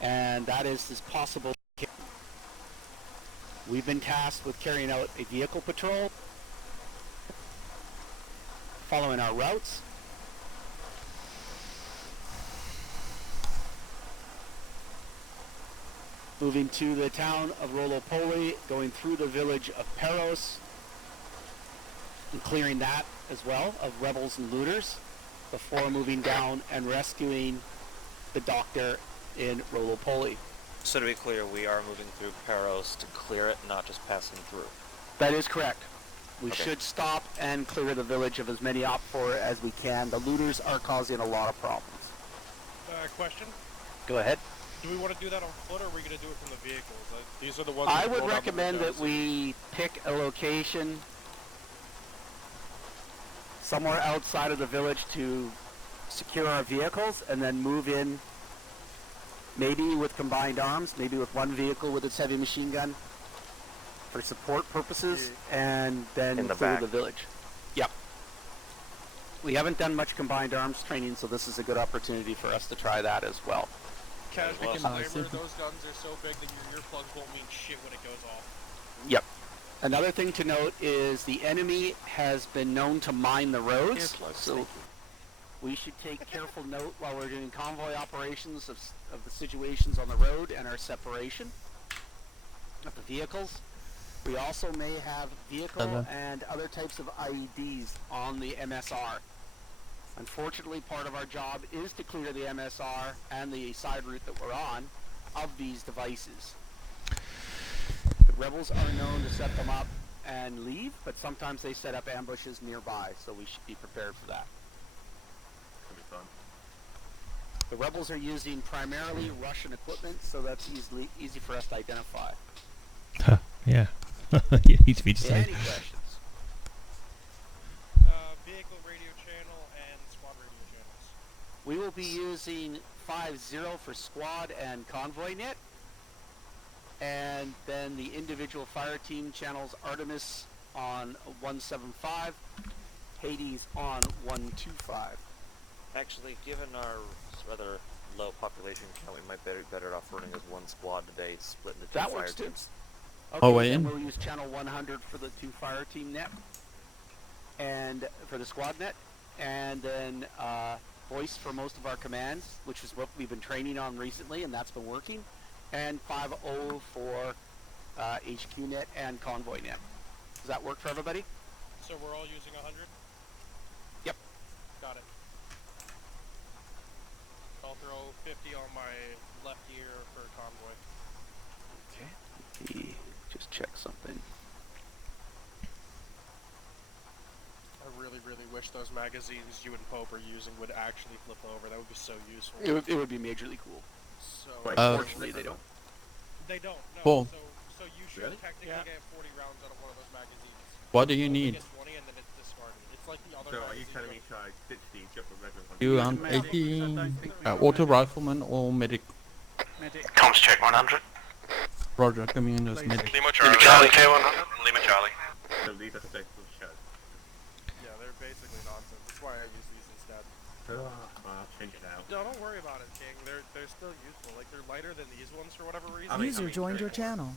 and that is this possible. We've been tasked with carrying out a vehicle patrol, following our routes. Moving to the town of Rolopoli, going through the village of Peros, and clearing that as well of rebels and looters before moving down and rescuing the doctor in Rolopoli. So to be clear, we are moving through Peros to clear it, not just passing through. That is correct. We should stop and clear the village of as many OPFOR as we can. The looters are causing a lot of problems. Question? Go ahead. Do we want to do that on foot, or are we going to do it from the vehicles? These are the ones. I would recommend that we pick a location somewhere outside of the village to secure our vehicles, and then move in maybe with combined arms, maybe with one vehicle with its heavy machine gun for support purposes, and then clear the village. Yep. We haven't done much combined arms training, so this is a good opportunity for us to try that as well. Cash, those guns are so big that your earplugs won't mean shit when it goes off. Yep. Another thing to note is the enemy has been known to mine the roads, so we should take careful note while we're doing convoy operations of the situations on the road and our separation of the vehicles. We also may have vehicle and other types of IEDs on the MSR. Unfortunately, part of our job is to clear the MSR and the side route that we're on of these devices. The rebels are known to set them up and leave, but sometimes they set up ambushes nearby, so we should be prepared for that. Could be fun. The rebels are using primarily Russian equipment, so that's easy for us to identify. Yeah. Easy for you to say. Any questions? Vehicle radio channel and squad radio channels. We will be using 5-0 for squad and convoy net, and then the individual fire team channels Artemis on 175, Hades on 125. Actually, given our rather low population count, we might be better off running as one squad today, split into two That fire works too. teams. Okay, then we'll use channel 100 for the 2 fire team net, and for the squad net, and then voice for most of our commands, which is what we've been training on recently, and that's been working, and 5-0 for HQ net and convoy net. Does that work for everybody? So we're all using 100? Yep. Got it. I'll throw 50 on my left ear for convoy. Okay. Let me just check something. I really, really wish those magazines you and Pope are using would actually flip over. That would be so useful. It would be majorly cool. So unfortunately, they don't. They don't. No. Well, so you should technically get 40 rounds out of one of those magazines. what do you need? Get 20 and then it's discarded. It's like the other. So are you telling me to ditch the job with regular one? You want 18 auto rifleman or medic? Comms check 100. Roger, coming in as medic. Lima Charlie K100. Lima Charlie. So these are the things we'll show. Yeah, they're basically nonsense. That's why I use these instead. I'll change it out. No, don't worry about it, King. They're still useful. Like, they're lighter than these ones for whatever reason. User joined your channel.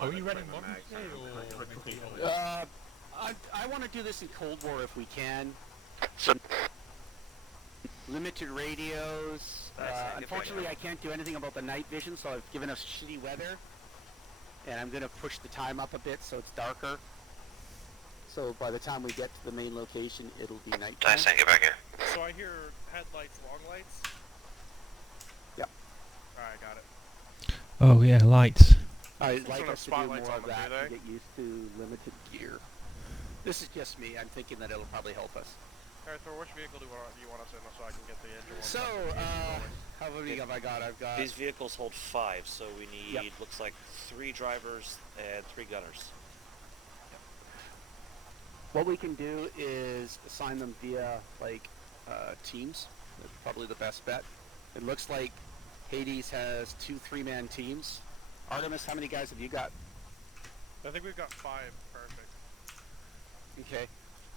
Are you running one I want to do this in Cold War if we can. Limited radios. Unfortunately, I can't do anything about the night vision, so I've given us shitty weather. And I'm going to push the time up a bit so it's darker. So by the time we get to the main location, it'll be night time. Get back here. So I hear headlights, long lights. Yep. Alright, got it. Oh yeah, lights. I'd like Some us to do more spotlights on of them, that do to they? get used to limited gear. This is just me. I'm thinking that it'll probably help us. Alright, Thor, which vehicle do you want us in so I can get the engine one? So, how many have I got? I've got... These vehicles hold 5, so we need, looks like 3 drivers and 3 gunners. What we can do is assign them via, like, teams. That's probably the best bet. It looks like Hades has 2 3-man teams. Artemis, how many guys have you got? I think we've got 5. Perfect. Okay.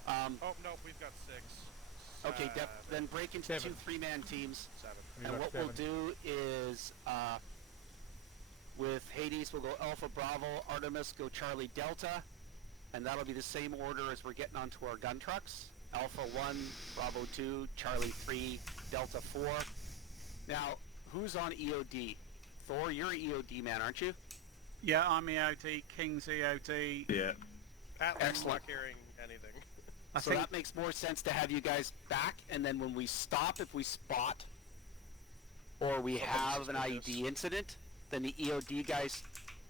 Oh, no, we've got 6. Okay, then break into 2 3-man teams. 7. And what we'll do is will go Alpha Bravo, Artemis go Charlie Delta, and that'll be the same order as we're getting onto our gun trucks. Alpha 1, Bravo 2, Charlie 3, Delta 4. Now, who's on EOD? Thor, you're an EOD man, aren't you? Yeah, I'm EOD, King's EOD. Yeah. Atlas is Excellent. not carrying anything. So that makes more sense to have you guys back, and then when we stop, if we spot or we have an IED incident, then the EOD guys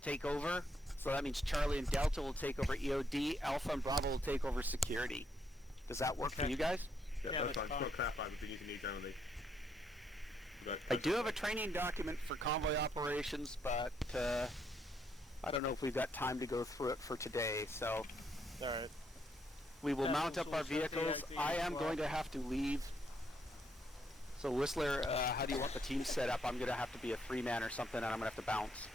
take over. So that means Charlie and Delta will take over EOD, Alpha and Bravo will take over security. Does that work for you guys? Yeah, Yeah, that's that's fine. fine. Just got clarified between you and me generally. I do have a training document for convoy operations, but I don't know if we've got time to go through it for today, so Alright. we will Yeah, mount up also our vehicles. EOD I as am well. going to have to leave. So Whistler, how do you want the team set up? I'm going to have to be a 3-man or something, and I'm going to have to bounce.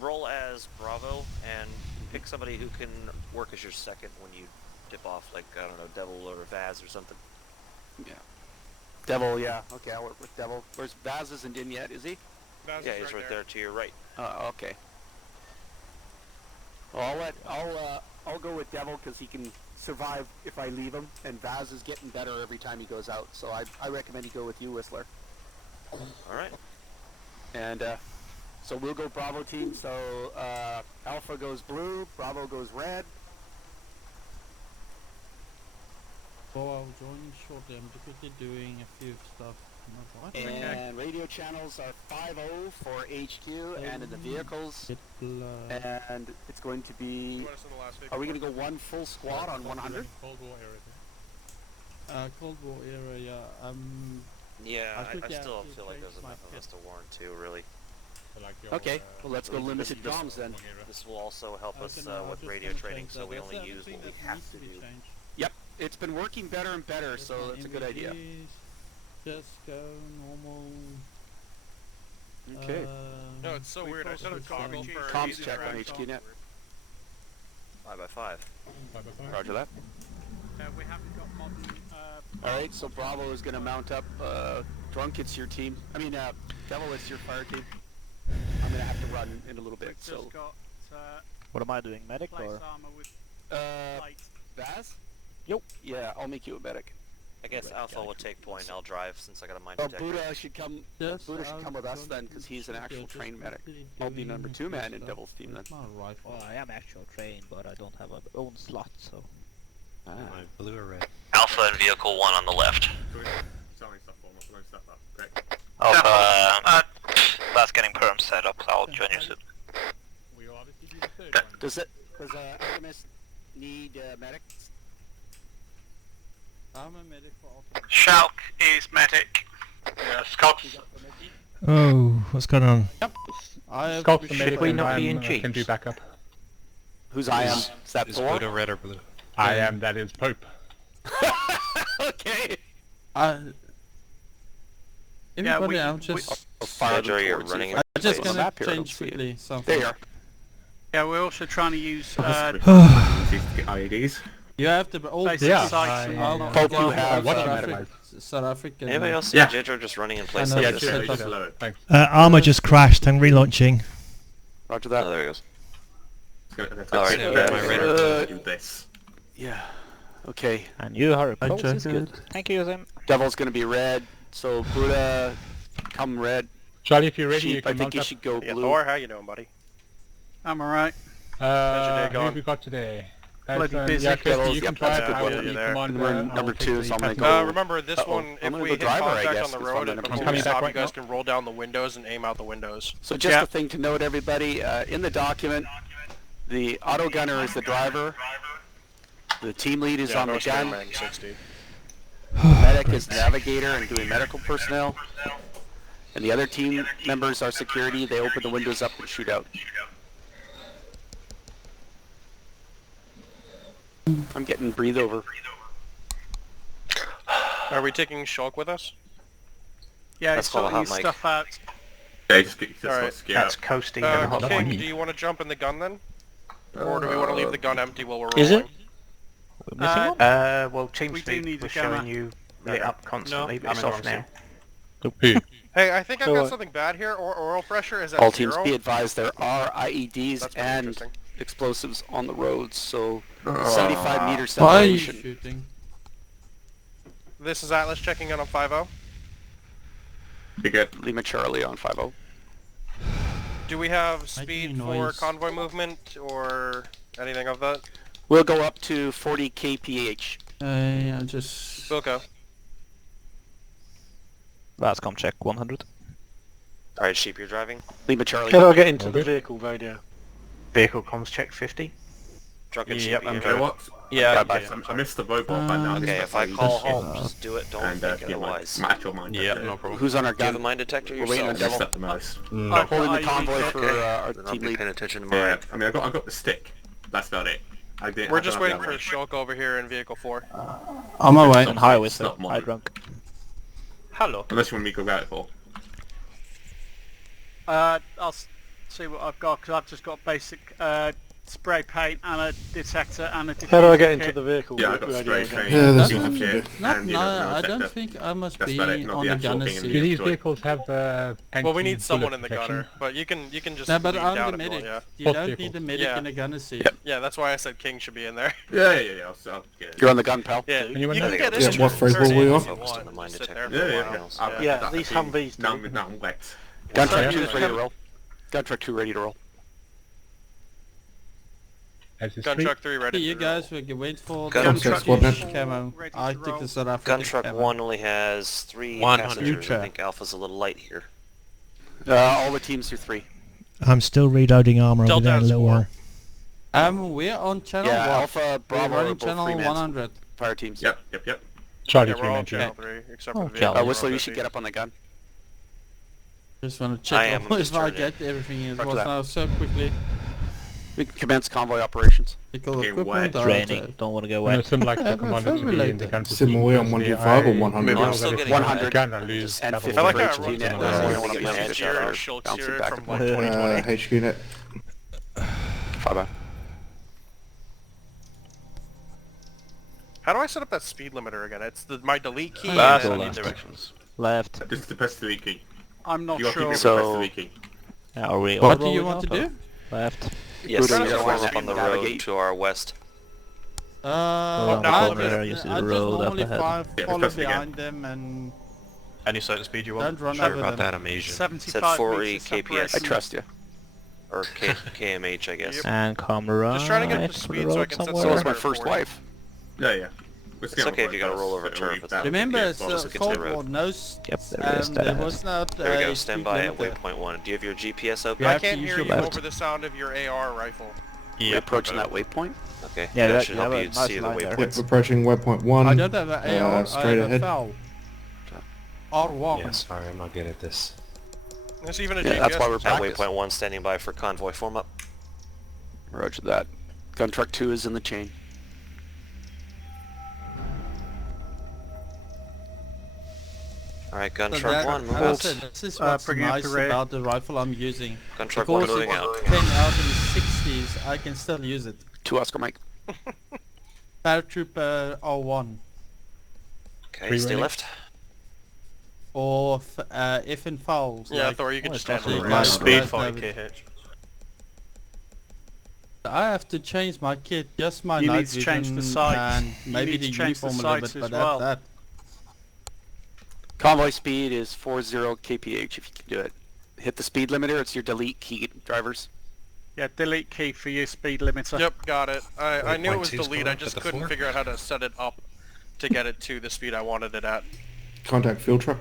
Roll as Bravo and pick somebody who can work as your second when you dip off, like, I don't know, Devil or Vaz or something. Yeah. Devil, yeah. Okay, I'll work with Devil. Where's Vaz isn't in yet, is he? Vaz Yeah, is he's right there to your right. Okay. Well, I'll go with Devil because he can survive if I leave him, and Vaz is getting better every time he goes out. So I recommend you go with you, Whistler. Alright. And so we'll go Bravo team. So Alpha goes blue, Bravo goes red. So I'll join you shortly. I'm quickly doing a few stuff. And radio channels are 50 for HQ and in the vehicles. And it's going to be... Join us in the last vehicle. Are we going to go one full squad on 100? Cold War era. Cold War era, yeah. Yeah, I I think, yeah, still you feel like there's changed my enough of us kit. to warrant two, really. Okay, well let's go limited comms then. This will also help us with radio training, so we only use what we have to do. Yep, it's been working better and better, so that's a good idea. Just go normal. Okay. No, it's so weird. I set up coffee for Comms easy check on track. HQ net. 5x5. Roger that. We haven't got modern... Alright, so Bravo is going to mount up. Drunk, it's your team. I mean, Devil, it's your fire team. I'm going to have to run in a little bit, we've so... just got What am I doing, medic place or? armor with light. Vaz? Yo. Yeah, I'll make you a medic. I guess Alpha will take point, I'll drive since I got a mine Oh, detector. Buddha should come. Yes, Buddha should come with us then, because he's an actual trained medic. I'll be number 2-man in Devil's team then. Well, I am actual trained, but I don't have my own slot, so. Blue or red? Alpha and vehicle 1 on the left. Selling stuff for us, blowing stuff up. Correct. Alpha, that's getting perm set up, I'll join you soon. We obviously do the third one. Does Artemis need medics? I'm a medic for Ultimate. Shalk is medic. Scott's. Oh, what's going on? I have Scott's the Should medic we and not be I'm, in chiefs? can do backup. Who's I am? Is that Thor? Buddha red or blue? I am, that is Pope. Okay. Everybody, I'm just... Roger, you're running in I'm just place. gonna map here, I don't change see it. quickly something. There you are. Yeah, we're also trying to use Easy to get IEDs. You have to... All basic Yeah, sights and I'll whatnot. Pope, you have what South medic? South African... Anybody else see Yeah. Ginger just running in place I know, like yeah, this? sure. Yeah, just lower it. Thanks. Arma just crashed and relaunching. Roger Oh, that. there he goes. Alright, do this. Yeah. Okay. And you are I opposed is checked good. Thank you, Zim. Devil's gonna be red. So Buddha, come red. Charlie, if you're ready, you Sheep, can I think mount you up. should go Yeah, blue. Thor, how you doing, buddy? I'm alright. How's your day Who going? have we got today? Bloody busy. Yeah, Kirsty, Devils, you can yep, try that's it. a good I'll one. let you There. come on. We're I'll number take 2, the so I'm gonna passenger. go. Remember this Uh-oh. one, I'm if gonna we go hit driver, I contact guess, on the 'cause road, I'm and gonna before come we back stop, you right guys now. can roll down the windows and aim out the windows. So just a thing to note, everybody, in the document, the auto gunner is the driver. The team lead is on the gun. Mag 60. Medic is navigator and doing medical personnel. And the other team members are security. They open the windows up and shoot out. I'm getting breathe over. Are we taking Shulk with us? Yeah, That's he's called a sorting his hot mic. stuff out. Yeah, just get Alright. scare out. coasting King, do you want to jump in the gun then? Or do we want to leave the gun empty while we're rolling? Is it? We're missing one? Well, We do need a gunner. you lit up constantly, but it's off now. Who? Hey, I think I've So, got something bad here. Or oil pressure is at All teams 0. be advised there are IEDs That's pretty and interesting. explosives on the roads, so 75 meters Why are you separation. shooting? This is Atlas checking in on 5-0. Be good. Lima Charlie on 5-0. Do we have Making speed for noise. convoy movement or anything of that? We'll go up to 40 kph. I just... Wilco. Vascom check 100. Alright, Sheep, you're driving. Lima Charlie. How do I get into All the good. vehicle radio? Vehicle comms check 50. Drunken Sheep, Yep, you I'm You here? know what? Yeah, bye. I missed the robot by now. Okay, if I call home, just do it. Don't think otherwise. My actual mind. Yeah, no problem. Who's on our Do you have a gun? mine detector We're waiting on yourself? I missed Devil. that the most. I've Holding got the convoy IED. for our Then I'll team be lead. paying attention to Yeah, mine. I mean, I got the stick. That's about it. We're just waiting for Shulk over here in vehicle 4. On my way. On highway, It's sir. not High modern. drunk. Hello. Unless you want me to go out for. I'll see what I've got because I've just got basic spray paint and a detector and a diffuser How do I get into kit. the vehicle Yeah, I got radio spray again? paint. Yeah, that's diesel not- kit, Not, and, no, you know, I don't sector. think I must That's be about it, not on the the actual gunner thing in the Do seat. these Enjoy. vehicles have Well, we need someone anti-bullet in the protection? gunner, but you can just No, but lead I'm down the if you want, medic. yeah. You Both don't vehicles. need the medic Yeah. in the gunner seat. Yep. Yeah, that's why I said King should be in there. Yeah, I'll get it. You're on the gun, pal. Yeah, And you you went can there? get Yeah, in what first phase were we if on? you Focused on want. the mine Sit detector. there for a Yeah, while. Yeah, these Humvees Now do. I'm wet. Gun truck Yeah. 2 is ready to roll. Gun truck 2 ready to roll. As is Gun three. truck 3 ready You to guys will wait for Gun the truck camo. ready to I took roll. the South African Gun truck camo. 1 only has 3 100. passengers. I Ultra. think Alpha's a little light here. All the teams are 3. I'm still reloading armor. Delta has 4. We're on channel Yeah, what? Alpha, We're Bravo are running both channel 3-mans. 100. Fire teams. Yep. Charlie Yeah, 3 we're all man. channel 3, except for Oh, the vehicle. Charlie. Whistler, you 50. should get up on the gun. Just want to I check am, I'm just if I turning get everything. It Roger was that. now so quickly. We can commence convoy operations. Vehicle Okay, equipment. wet. Training. Don't want to go When I wet. sim like the Yeah, commander to be in the related. gun Similarly on 125 or 100? I'm still getting 100 gun, I lose and capital 50 I like for how each it runs unit. on We don't the wanna be on Shulk the here, shoulder, Shulk bouncing here back from and like forth. 2020. HQ net. 5-0. How do I set up that speed limiter again? It's my delete key. Left. and then Left. directions. Left. Just the press delete key. I'm not You got to keep sure. it So- press delete key. Are we What all do you rolling want to out, do? or- Left. Yes, Who do there's you a want form up on the to road navigate? to our west. Around the now corner, there's- you see I the just road up normally ahead. Yeah, follow press it again. behind them and Any certain speed you want? don't run over them. I'm Asian. 75 Said 40 meters kps. I separation. trust you. Or KMH, I guess. Yep. And come right Just trying to get up for to the speed so I road can set So somewhere. was my Where? first 40. wife. Yeah. It's okay if you gotta roll over a turf, it's not- Remember, Yeah, it's well, just get to Cold the road. War, no s- Yep, there is there that. was not There we go, a stand speed by at limiter. waypoint 1. Do you have your GPS open? You I have to can't use hear your you left. over the sound of your AR rifle. We're approaching that waypoint. Okay, Yeah, that that- should you help have a you nice see the line there. waypoints. Yep, approaching waypoint 1. I don't have an AR, straight I have ahead. a FAL. R1. sorry, I'm not good at this. There's even a Yeah, GPS. that's why we're At back. waypoint 1, standing by for convoy form up. Roger that. Gun truck 2 is in the chain. Alright, gun So truck that- 1, as move I out. said, this is what's bringing up nice the rear. about the rifle I'm using. Gun truck 1 Because moving it out. came out in the 60s, I can still use it. 2 Oscar Mike. Paratrooper R1 Okay, Free stay running. left. or if in fouls. Yeah, like, Thor, you can Oh, just it's stand actually over nice it. Speed Right, 40 David. kh. I have to change my kit, just my You night need to change the vision sights. and You maybe need the to change the uniform a little sights bit, as but well. that's that. Convoy speed is 40 kph if you can do it. Hit the speed limiter, it's your delete key, drivers. Yeah, delete key for your speed limiter. Yep, got it. I knew it was 0.2's delete, going I up just at the couldn't floor. figure out how to set it up to get it to the speed I wanted it at. Contact field truck.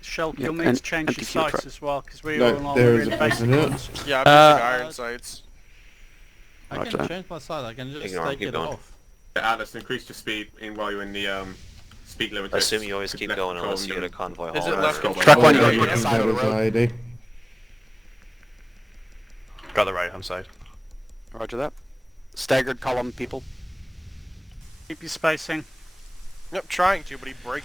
Shell, Yep, you'll need and to change empty your fuel sights truck. as well, because we No, all there are is in a basic person in it. ones. Yeah, I'm using iron sights. I Roger can that. change my side, I can just Ignore 'em, take keep it going. off. Atlas, increase your speed in while you're in the speed limit. I assume you always keep going unless you get a convoy Is haul. it left Truck Truck 1, you Oh, gotta yeah, get the side of the that was road. ID. Got the right hand side. Roger that. Staggered column people. Keep your spacing. Yep, trying to, but he break.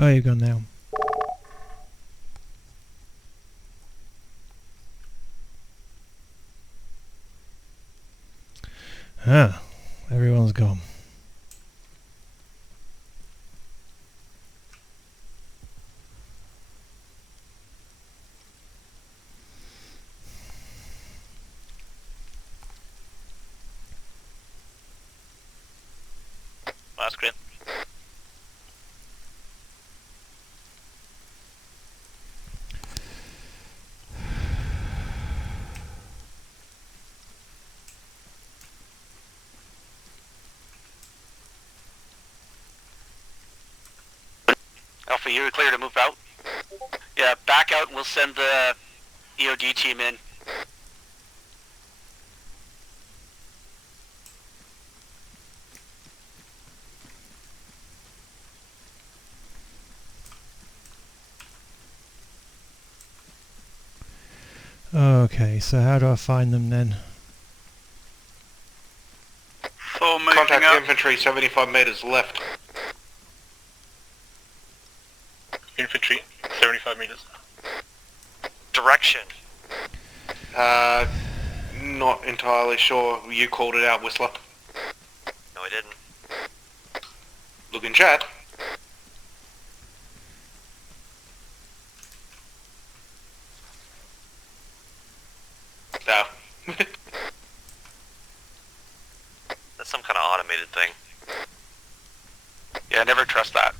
Oh, you're gone now. Ah, everyone's gone. Alpha, you're clear to move out? Yeah, back out and we'll send the EOD team in. Okay, so how do I find them then? Thor moving Contact up. infantry 75 meters left. Infantry, 75 meters. Direction. Not entirely sure. You called it out, Whistler. No, I didn't. Look in chat. No. That's some kind of automated thing. Yeah, never trust that.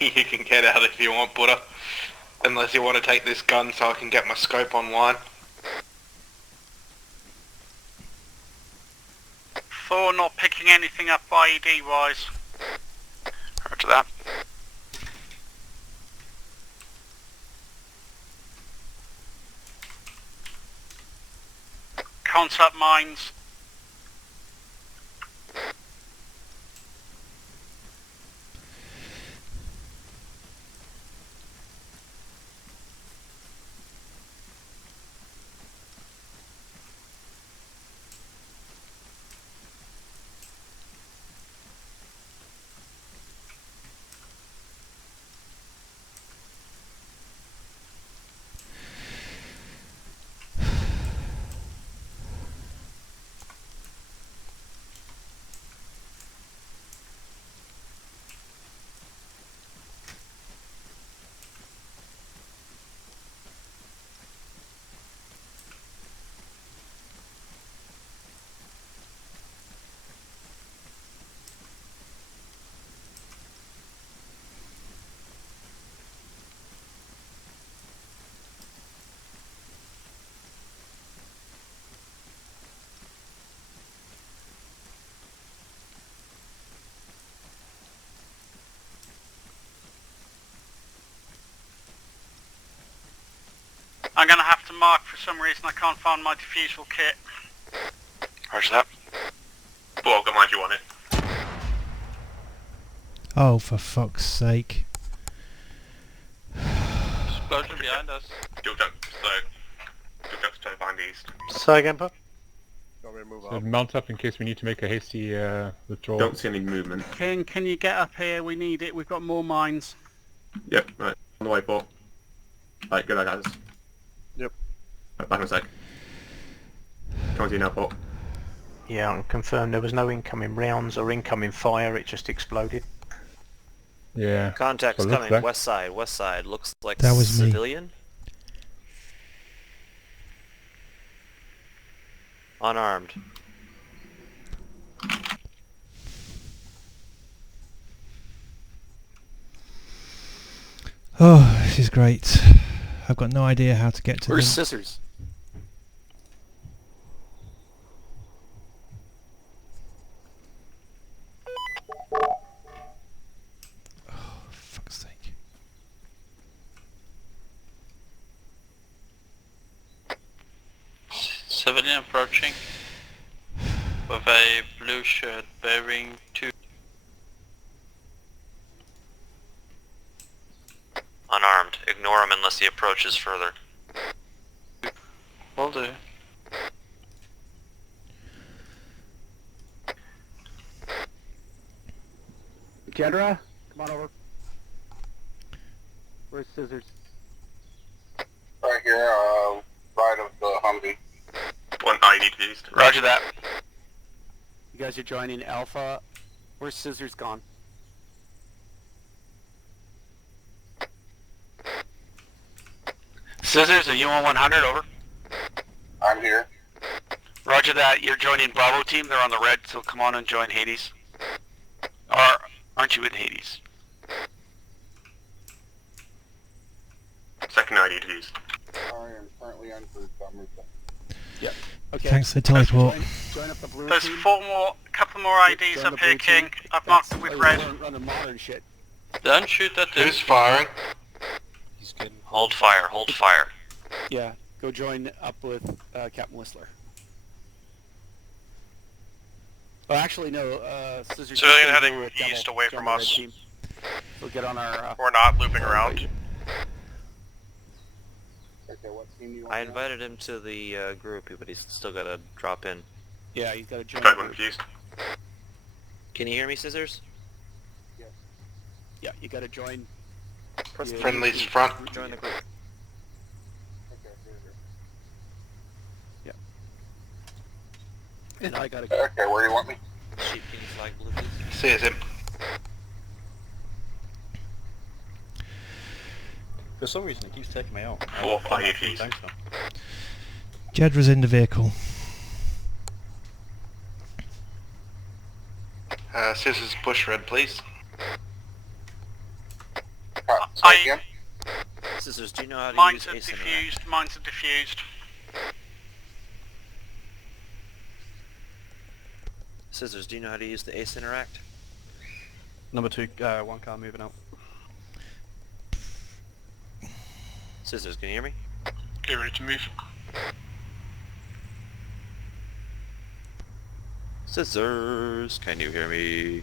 You can get out if you want, Buddha. Unless you want to take this gun so I can get my scope online. Thor not picking anything up IED wise. Roger that. Contact mines. I'm going to have to mark for some reason. I can't find my defusal kit. Roger that. Well, I'll mind you on it. Oh, for fuck's sake. Explosion behind us. Still duck, to behind the east. Say again, Pop? Want me to move So up? mount up in case we need to make a hasty withdrawal. Don't see any movement. Can you get up here? We need it. We've got more mines. Yep, right. On the way, Paul. Right, good guys. Yep. Right, back in a sec. Coming to you now, Paul. Yeah, I can confirm there was no incoming rounds or incoming fire, it just exploded. Yeah. Contacts So it looks coming. like- West side. Looks like That was me. civilian. Unarmed. Oh, this is great. I've got no idea how to get to Where's them. Scissors? Oh, for fuck's sake. Civilian approaching with a blue shirt bearing 2. Unarmed. Ignore him unless he approaches further. Will do. Kendra, come on over. Where's Scissors? Right here, right of the Humvee. One ID to the east. Roger that. You guys are joining Alpha. Where's Scissors gone? Scissors, are you on 100? Over. I'm here. Roger that. You're joining Bravo team. They're on the red, so come on and join Hades. Or aren't you in Hades? Second IDTs. I am currently on group. I'm moving. Yep. Okay. Thanks for the teleport. Join up the blue There's team. couple more IDs Join up the here, blue team. King. I've marked them with red. Running modern shit. Don't shoot that dude. Who's firing? He's getting... Hold fire, hold fire. Yeah. Go join up with Captain Whistler. Oh, actually, no. Scissors. Civilian you can heading go with east Devil. away Join from the red us. team. We'll get on our. We're not looping around. Okay, what team do you want? I invited him to the group, but he's still got to drop in. Yeah, he's got to join. Strike the one group. fused. Can you hear me, Scissors? Yeah, you got to join. Press the Friendly's front. Join the group. And I got to. Okay, where do you want me? Sheep, can you flag blue, please? Says him. For some reason, it keeps taking me out. 4 IDTs. Thanks, man. Jedra's in the vehicle. Scissors push red, please. Scissors, do you know how to Mines use are Ace Interact? diffused. Mines are diffused. Scissors, do you know how to use the Ace Interact? Number 2, 1 car moving out. Scissors, can you hear me? Get ready to move. Scissors, can you hear me?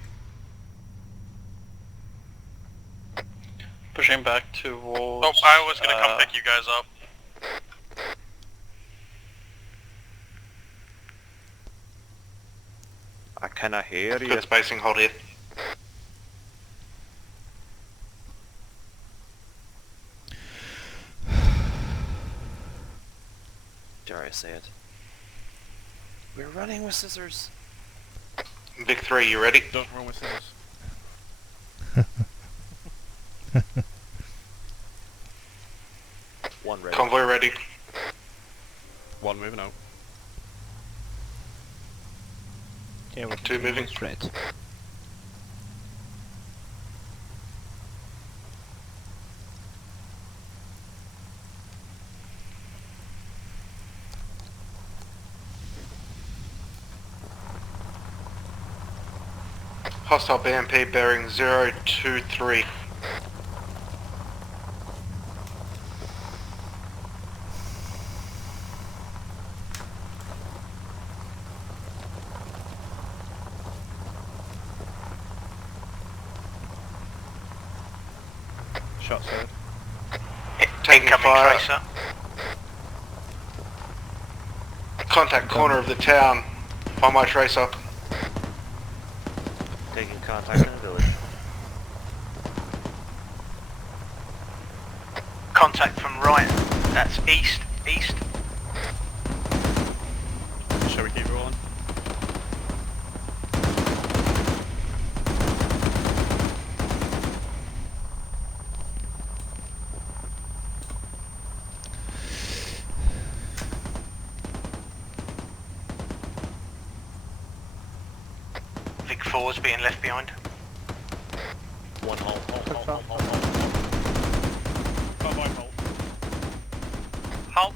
Pushing back towards... Oh, I was gonna come pick you guys up. I cannot hear you. Good spacing, hold here. Dare I say it? We're running with Scissors. Big 3, you ready? Don't run with scissors. One ready. Convoy ready. 1 moving out. Yeah, we're 2 moving. straight. Hostile BMP bearing 023. Shots heard. Taking fire. Tracer. Contact corner of the town. Find my tracer. Taking contact in the village. Contact from right. That's east. East. Shall we keep rolling? Vic 4's being left behind. One halt. Convoy halt. Halt.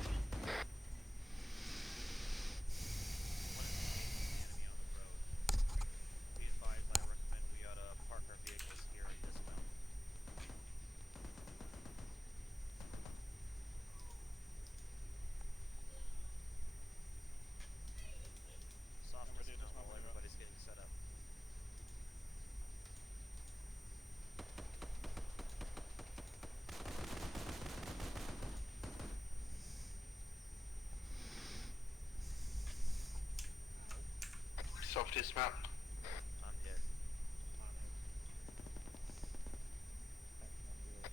Soft dismount.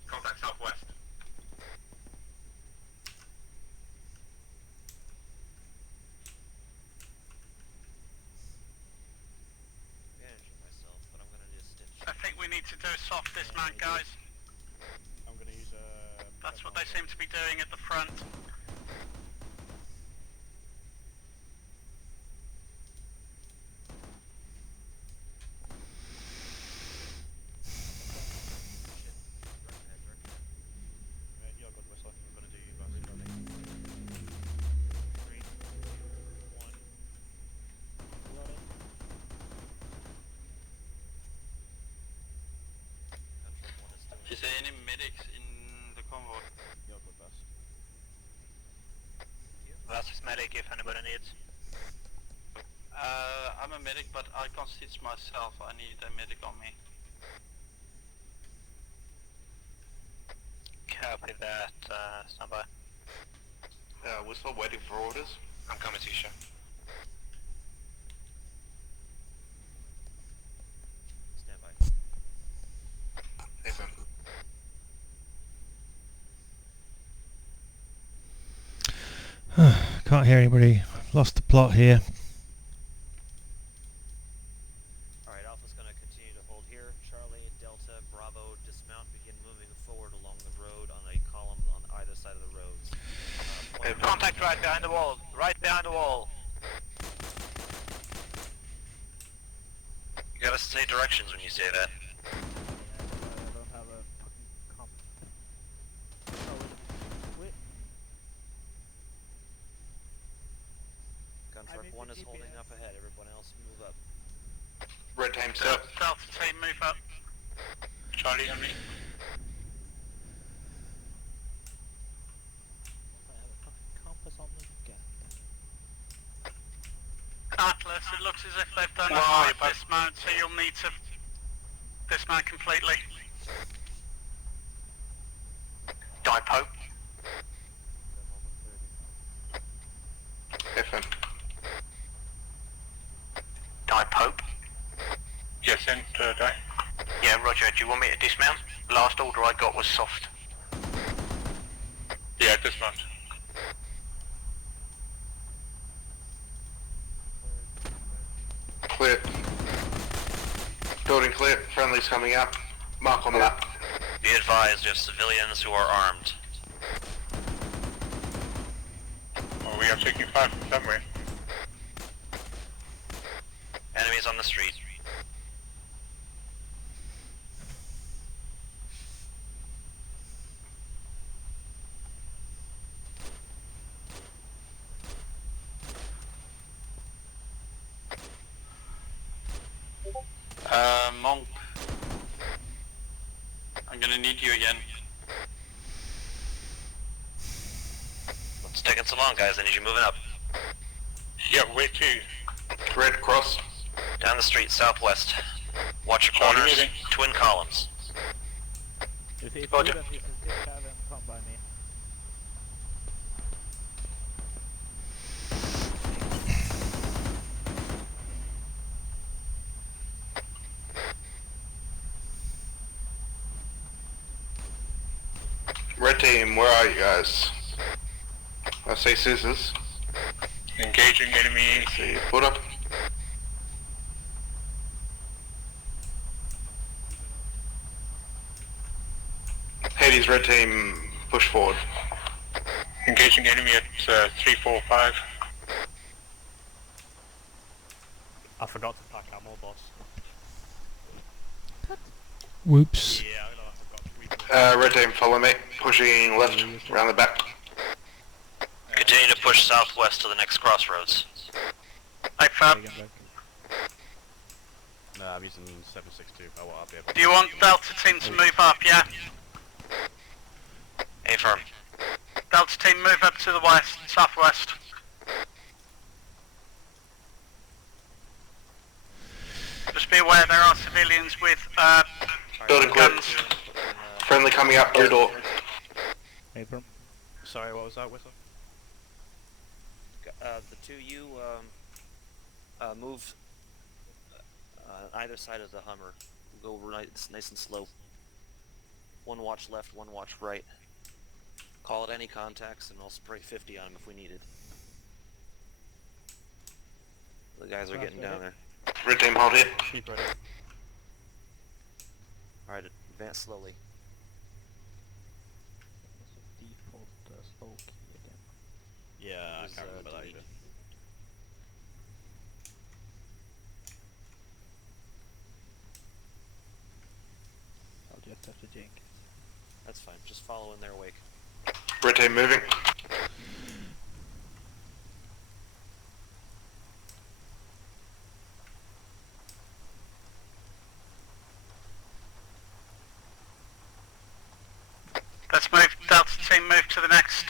Contact southwest. I think we need to do a soft dismount, guys. I'm gonna use That's what they seem to be doing at the front. Is there any medics in the convoy? Versus medic if anybody needs. I'm a medic, but I can't stitch myself. I need a medic on me. Copy that, standby. We're still waiting for orders. I'm coming to you, sir. Stand by. Ethan. Can't hear anybody. Lost the plot here. Alright, Alpha's going to continue to hold here. Charlie, Delta, Bravo, dismount, begin moving forward along the road on a column on either side of the roads. Contact right behind the wall. Right behind the wall. You gotta say directions when you say that. Gunfront 1 is holding up ahead. Everyone else move up. Red team set. Delta team, move up. Charlie on me. Atlas, it looks as if they've done a dismount, so you'll need to dismount completely. Die Pope. Ethan. Die Pope. Yes, and die. Yeah, roger. Do you want me to dismount? Last order I got was soft. Yeah, dismount. Clear. Building clear. Friendly's coming up. Mark on the map. Be advised, you have civilians who are armed. Oh, we are taking fire from somewhere. Enemies on the street. Monk. I'm gonna need you again. What's taking so long, guys? I need you moving up. Yeah, where to? Red cross. Down the street, southwest. Watch your Charlie corners. moving. Twin columns. Roger. Red team, where are you guys? I say scissors. Engaging enemy. See, foot up. Hades, red team, push forward. Engaging enemy at 345. I forgot to pack ammo, boss. Whoops. Yeah, I know I forgot. Red team, follow me. Pushing left, around the back. Continue to push southwest to the next crossroads. Hey, Fab. No, I'm using 762. Oh, well, I'll be able to. Do you want Delta team to move up, yeah? Affirm. Delta team, move up to the west, southwest. Just be aware there are civilians with Building clear. guns. Friendly coming up, your door. Abram. Sorry, what was that, Whistle? The two you move either side of the Hummer. Go nice and slow. One watch left, one watch right. Call it any contacts, and I'll spray 50 on them if we need it. The guys are getting down there. Red team, hold it. Keep ready. Alright, advance slowly. after Jink. That's fine. Just follow in their wake. Red team moving. Let's move, Delta team move to the next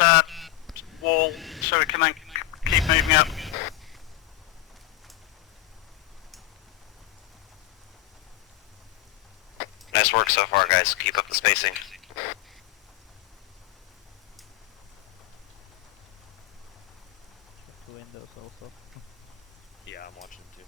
wall so we can then keep moving up. Nice work so far, guys. Keep up the spacing. The windows also. Yeah, I'm watching too.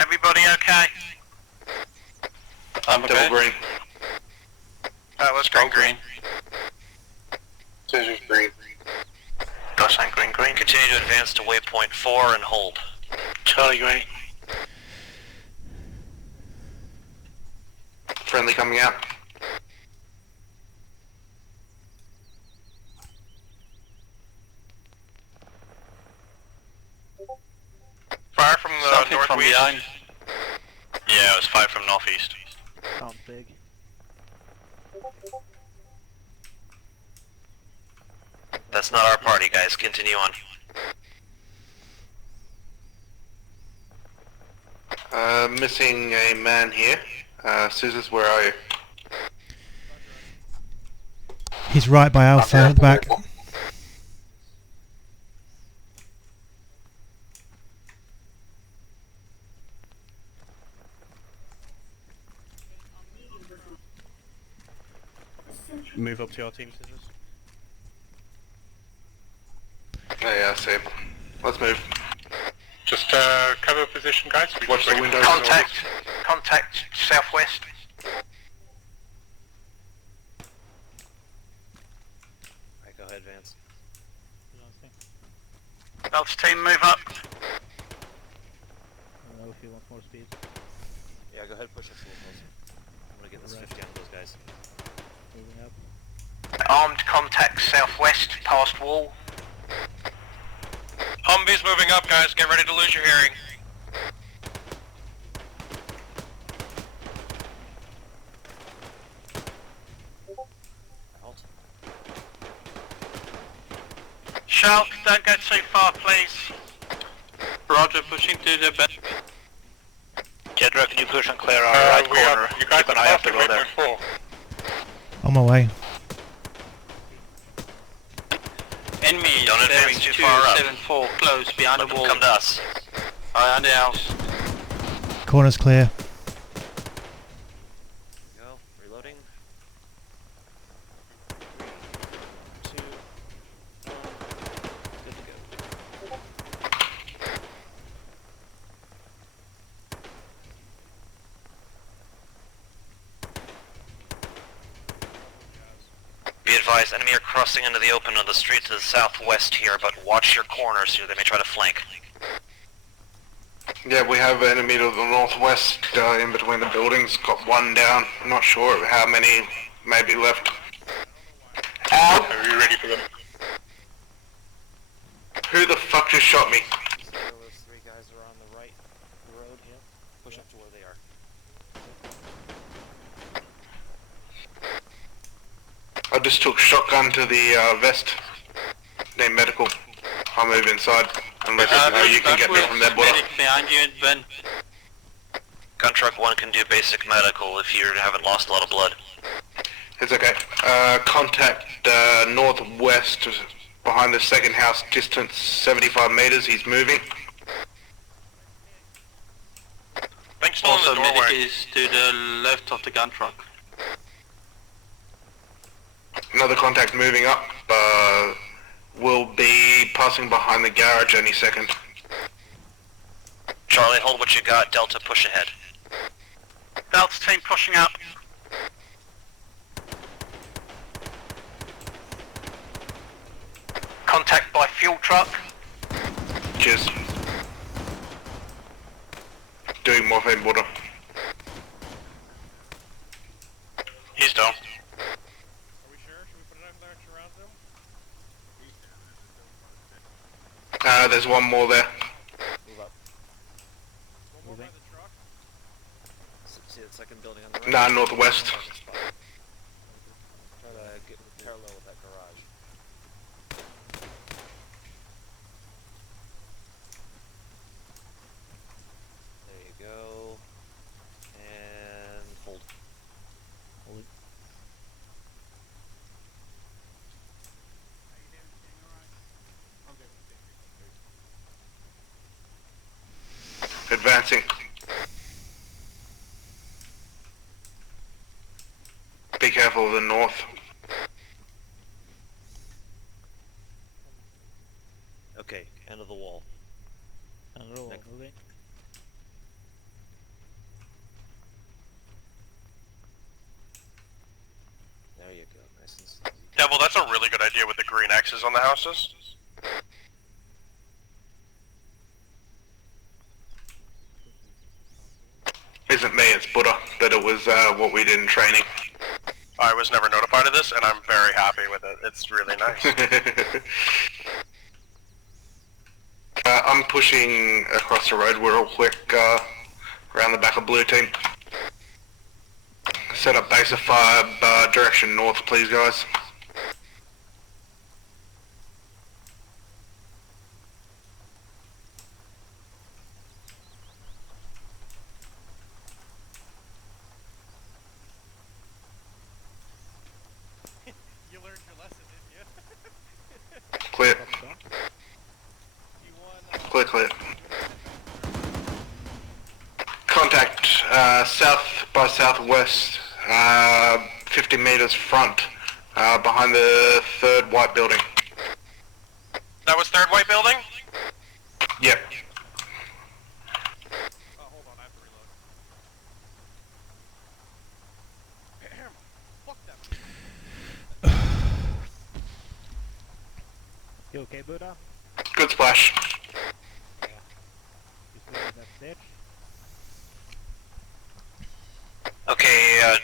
Everybody okay? I'm okay. Double green. That was green. Scissors green. Cosine green, green. Continue to advance to waypoint 4 and hold. Charlie green. Friendly coming out. Fire from the Something from behind. Yeah, it was 5 from northeast. Sounds big. That's not our party, guys. Continue on. Missing a man here. Scissors, where are you? He's right by Alpha at the back. Move up to your team, Scissors. Oh yeah, I see him. Let's move. Just cover position, guys. Watch the windows. Contact southwest. Alright, go ahead, Vance. Delta team move up. I don't know if you want more speed. Yeah, go ahead, push us a little closer. I'm gonna get this 50 on those guys. Moving up. Armed contact southwest, past wall. Humvee's moving up, guys. Get ready to lose your hearing. Halt. Shulk, don't go too far, please. Roger, pushing to the bed. Jedra, can you push and clear our right corner? You guys Keep an eye out to go there. 4. On my way. Enemy Don't advance too far up. 7274, close, behind Let the them wall. come to us. Behind the house. Corner's clear. Go. Reloading. 2, 1. Good to go. Be advised, enemy are crossing into the open on the street to the southwest here, but watch your corners here. They may try to flank. Yeah, we have an enemy to the northwest, in between the buildings. Got one down. I'm not sure how many may be left. Are you ready for them? Who the fuck just shot me? Those 3 guys are on the right road here. Push up to where they are. I just took shotgun to the vest. Name medical. I'll move inside. Unless you can get me from that border. Medic behind you, Ben. Gun truck 1 can do basic medical if you haven't lost a lot of blood. It's okay. Contact northwest behind the second house, distance 75 meters. He's moving. Thanks, Also, medic is to the left of the gun truck. Another contact moving up. Will be passing behind the garage any second. Charlie, hold what you got. Delta, push ahead. Delta team pushing up. Contact by fuel truck. Cheers. Doing morphine border. There's one more there. Move up. One more by the truck. See that second building on the right? Nah, northwest. Try to get parallel with that garage. There you go. And hold. Hold it. How you doing? Doing alright? Advancing. Be careful of the north. Okay, end of the wall. Another wall, Next. moving. There you go, nice and slow. Devil, that's a really good idea with the green X's on the houses. Isn't me, it's Buddha, that it was what we did in training. I was never notified of this, and I'm very happy with it. It's really nice. I'm pushing across the road real quick, around the back of blue team. Set up base of fire, direction north, please, guys. You learned your lesson, didn't you? Clear. You won. Clear. Contact, south by southwest, 50 meters front, behind the third white building. That was third white building? Yep. Hold on, I have to reload. Fuck that. You okay, Buddha? Good splash. You still in that ditch? Okay,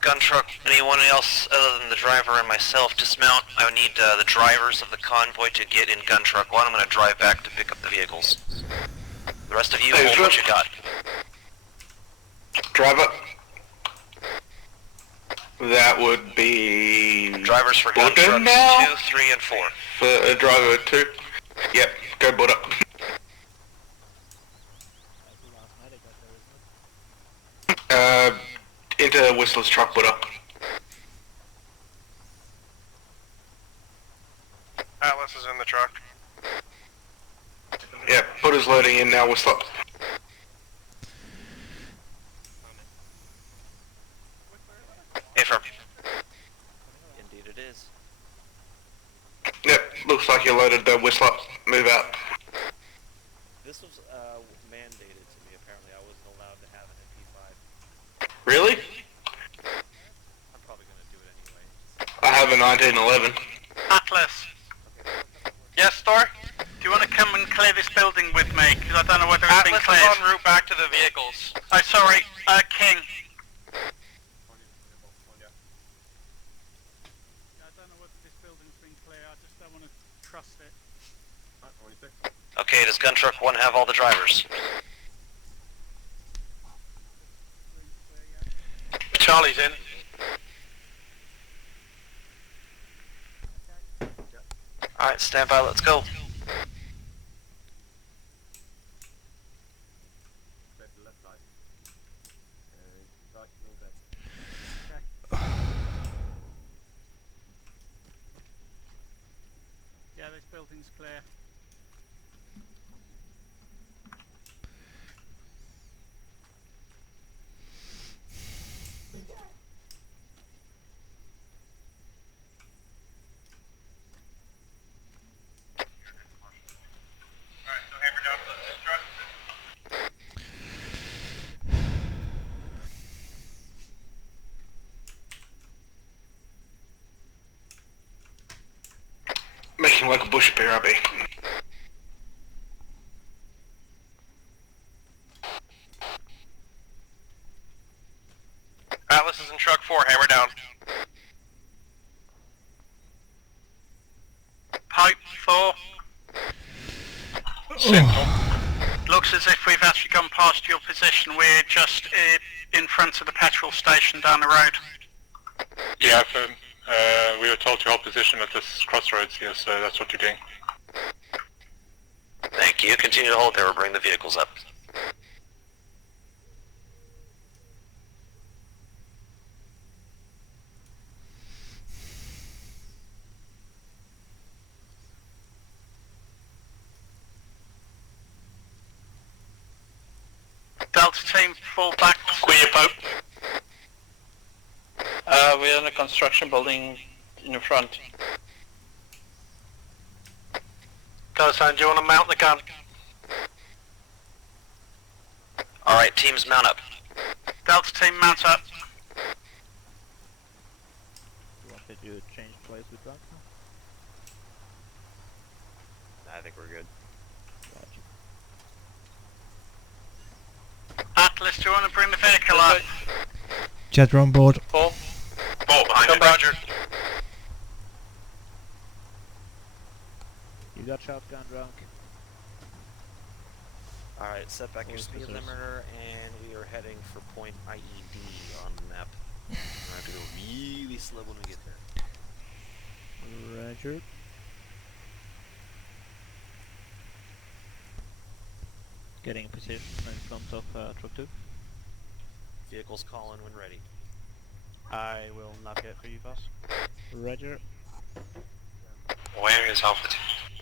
gun truck, anyone else other than the driver and myself dismount. I would need the drivers of the convoy to get in gun truck 1. I'm going to drive back to pick up the vehicles. The rest of you, Hey, hold what you got. Driver. That would be... Drivers for gun Buddha trucks now? 2, 3, and 4. For driver 2. Yep, go Buddha. That's the last medic out there, isn't it? Into Whistler's truck, Buddha. Atlas is in the truck. Yep, Buddha's loading in now, Whistler. Affirm. Indeed it is. Yep, looks like you loaded the Whistler. Move out. This was mandated to me, apparently. I wasn't allowed to have an MP5. Really? I'm probably going to do it anyway. I have a 1911. Atlas. Yes, Thor? Do you want to come and clear this building with me? Because I don't know whether it's been Atlas cleared. is en route back to the vehicles. Oh, sorry, King. I don't know whether this building's been clear. I just don't want to trust it. Okay, does gun truck 1 have all the drivers? Charlie's in. Alright, stand by, let's go. Yeah, this building's clear. Alright, so hammer down to this truck. Making like a bush BRB. Atlas is in truck 4, hammer down. Pipe 4. Sentinel. Looks as if we've actually gone past your position. We're just in front of the petrol station down the road. Yeah, we were told to hold position at this crossroads here, so that's what you're doing. Thank you. Continue to hold there. We'll bring the vehicles up. Delta team, fall back. Queer Pope. We're in a construction building in the front. Go, do you want to mount the gun? Alright, teams mount up. Delta team, mount up. You want me to change place with that? I think we're good. Atlas, do you want to bring the vehicle up? Jed, we're on board. Ball behind it. Roger. You got shotgun drunk. Alright, set back your speed limiter, and we are heading for point IED on the map. We're gonna have to go really slow when we get there. Roger. Getting in position in front of truck 2. Vehicles call in when ready. I will navigate for you, boss. Roger. Where is Alpha?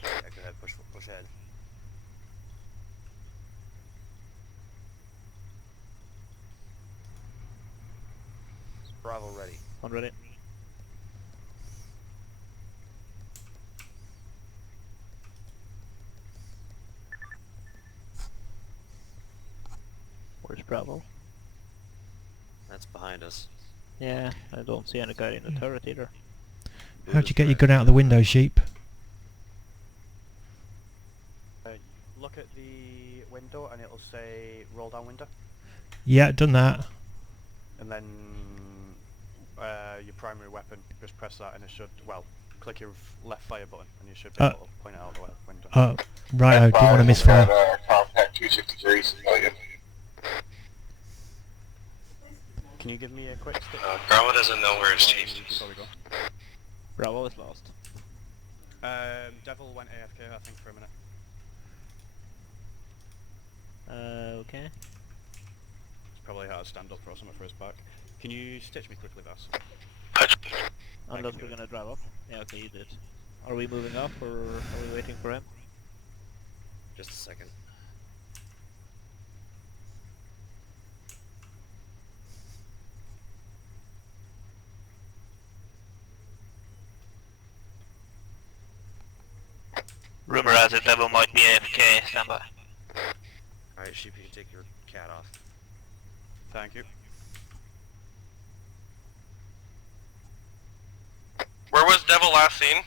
Yeah, go ahead, push ahead. Bravo ready. On ready. Where's Bravo? That's behind us. Yeah, I don't see any guy in the turret either. How'd you get your gun out of the window, sheep? Look at the window and it'll say roll down window. Yeah, done that. And then your primary weapon, just press that and it should, well, click your left fire button and you should be able to point it out the window. Oh, right, I didn't want to misfire. Contact 263 civilian. Can you give me a quick stick? Bravo doesn't know where his team is. Before we go. Bravo is lost. Devil went AFK, I think, for a minute. Okay. It's probably hard to stand up for something for his back. Can you stitch me quickly, boss? Unless we're gonna drive off. Yeah, okay, you did. Are we moving up or are we waiting for him? Just a second. Rumor has it Devil might be AFK. Stand by. Alright, Sheep, you can take your cat off. Thank you. Where was Devil last seen?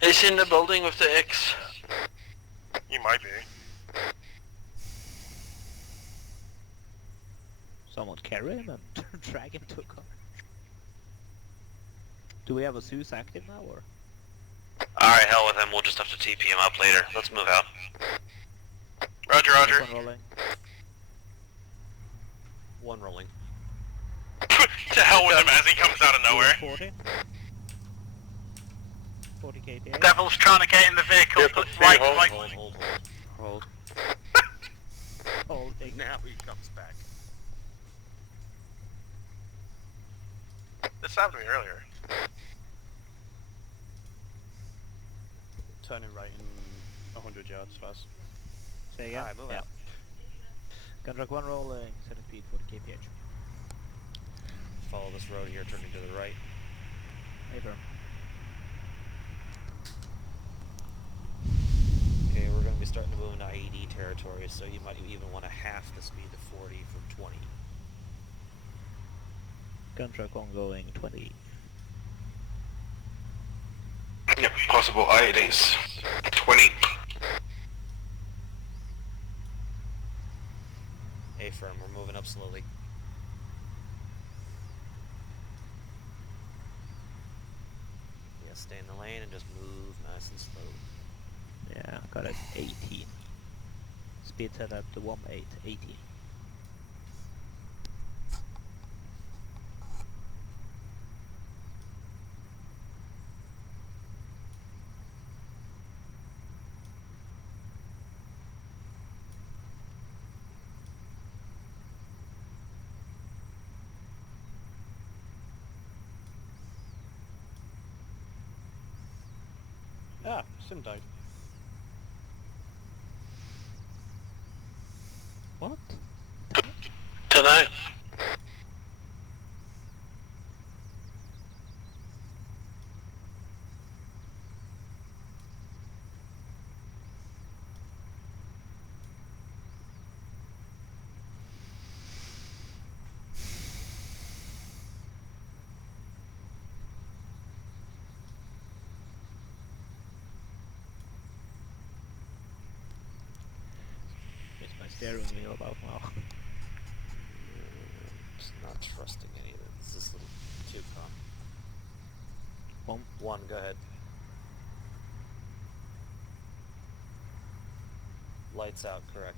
He's in the building with the X. He might be. Someone carry him and drag him to a car. Do we have a Zeus active now or? Alright, hell with him. We'll just have to TP him up later. Let's move out. Roger, roger. One rolling. To hell with him as he comes out of nowhere. 40 kph. Devil's trying to get in the vehicle, Yep, but hold, Hold. Holding. Now he comes back. This happened to me earlier. Turning right in 100 yards fast. Say again? Alright, move Yeah. out. Gunrock 1 rolling, 7 speed, 40 kph. Follow this road here, turning to the right. Hey, firm. Okay, we're going to be starting to move into IED territory, so you might even want to half the speed to 40 from 20. Gunrock 1 going 20. Yep, possible IEDs. 20. Hey, firm, we're moving up slowly. Yes, Stay in the lane and just move nice and slow. Yeah, got it. 18. Speed set up to 18. Ah, Sim died. What? Dunno. It's my steering wheel about now. Just not trusting any of it. This is a little too calm. One, go ahead. Lights out, correct.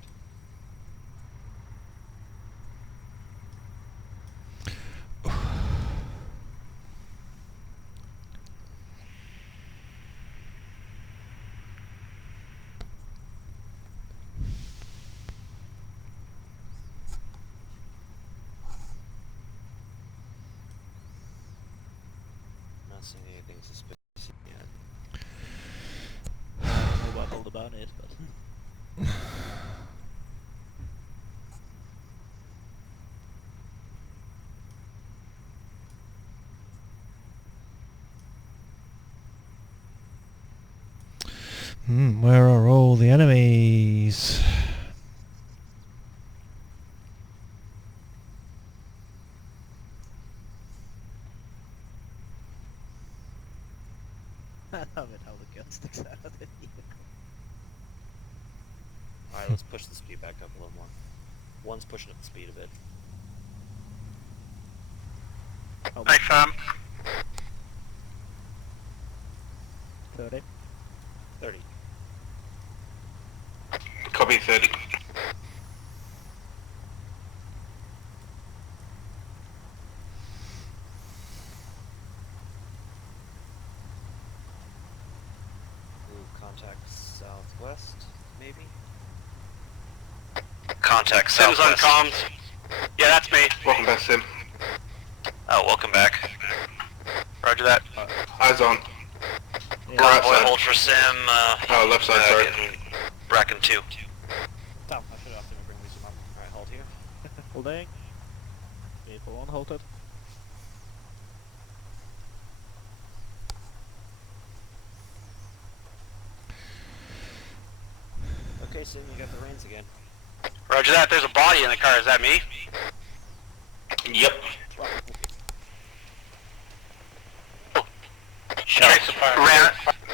Not seeing anything suspicious yet. I don't know what all about it, but... Where are all the enemies? I love it how the gun sticks out of the vehicle. Alright, let's push the speed back up a little more. One's pushing up the speed a bit. Hey, fam. 30. 30. Copy 30. Ooh, contact southwest, maybe? Contact Sim's on southwest. comms. Yeah, that's me. Welcome back, Sim. Oh, welcome back. Roger that. Eyes on. Yeah. Right Convoy side. hold for Sim. Oh, left side, sorry. Bracken 2. Damn, I should have asked him to bring me some ammo. Alright, hold here. Holding. Vehicle 1 halted. Okay, Sim, you got the reins again. Roger that. There's a body in the car. Is that me? Yep.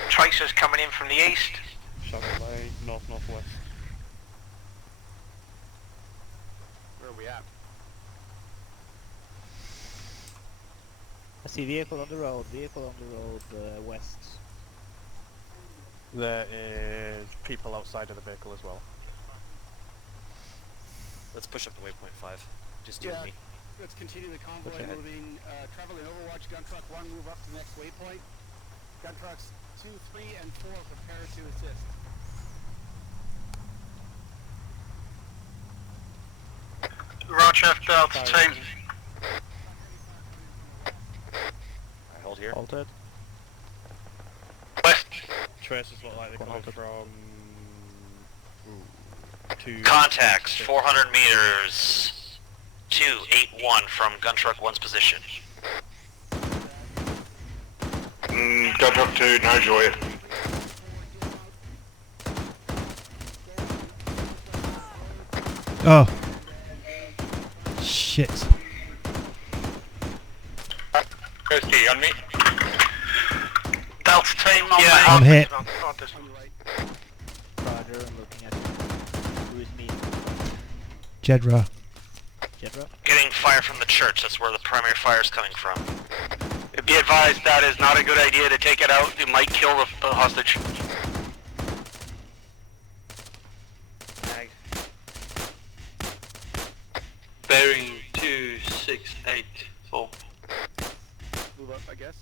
Tracers coming in from the east. Shot lane, north-northwest. Where are we at? I see vehicle on the road, west. There is people outside of the vehicle as well. Let's push up to waypoint 5. Just you and me. Let's continue the convoy Push ahead. moving, traveling Overwatch, gun truck 1, move up to the next waypoint. Gun trucks 2, 3, and 4 prepare to assist. Roger, Delta team. Alright, hold here. Halted. West. Tracers look like they're coming Halted. from... two... Contacts, 400 meters. 281 from gun truck 1's position. Gun truck 2, no joy. Oh. Shit. Where's D? On me? Delta team, on Yeah. I'm hit. Roger, I'm looking at you. Who is me? Jedra. Jedra? Getting fire from the church. That's where the primary fire is coming from. Be advised, that is not a good idea to take it out. It might kill the hostage. Mag. Bearing 268 full. Move up, I guess.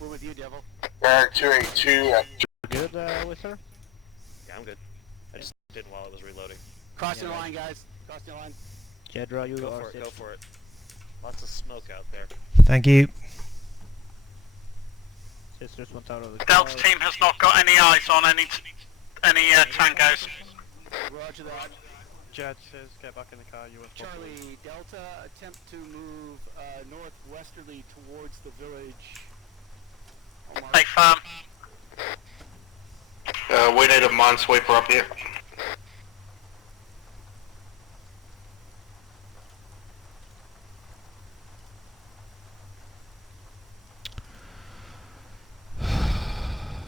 We're with you, Devil. Bearing 282 at... Good, Whistler? Yeah, I'm good. I just did while I was reloading. Crossing the line, guys. Crossing the line. Jedra, you Go are for it, safe. go for it. Lots of smoke out there. Thank you. Sisters went out of the car. Delta team has not got any eyes on any tangos. Roger that. Jed says get back in the car, you were Charlie, Delta, attempt to move northwesterly towards the village. Hey, firm. we need a minesweeper up here.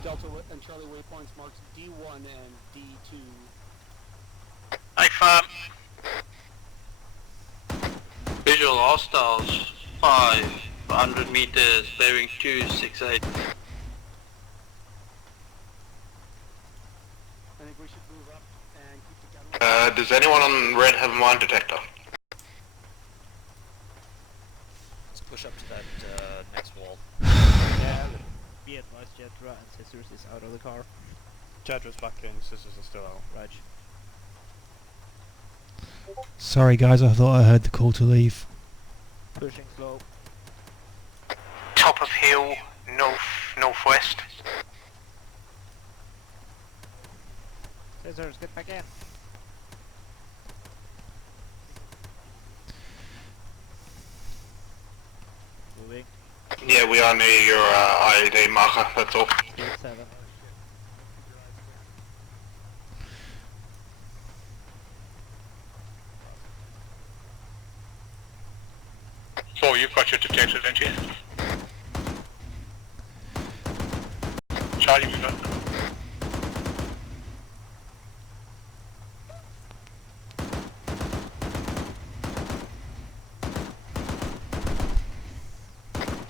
Delta and Charlie waypoints marks D1 and D2. Hey, firm. Visual hostiles 500 meters, bearing 268. I think we should move up and keep the gun. Does anyone on red have a mine detector? Let's push up to that next wall. Yeah, be advised, Jedra and Sisters is out of the car. Jedra's back in, Sisters are still out. Raj. Sorry guys, I thought I heard the call to leave. Pushing slow. Top of hill, northwest. Sisters, get back in. Moving. Yeah, we are near your IED marker, that's all. 7. So you've got your detector, don't you? Charlie, we've got...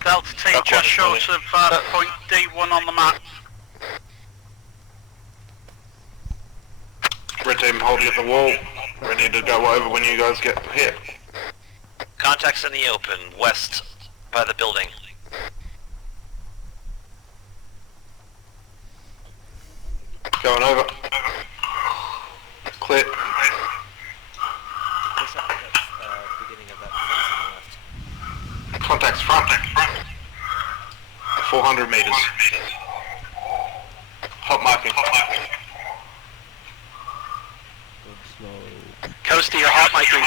Delta team just short of point D1 on the map. Red team holding at the wall, ready to go over when you guys get hit. Contacts in the open, west by the building. Going over. Clear. Push up to that beginning of that fence on the left. Contacts front. 400 meters. Hot marking. Going slow. Coast to your hot miking.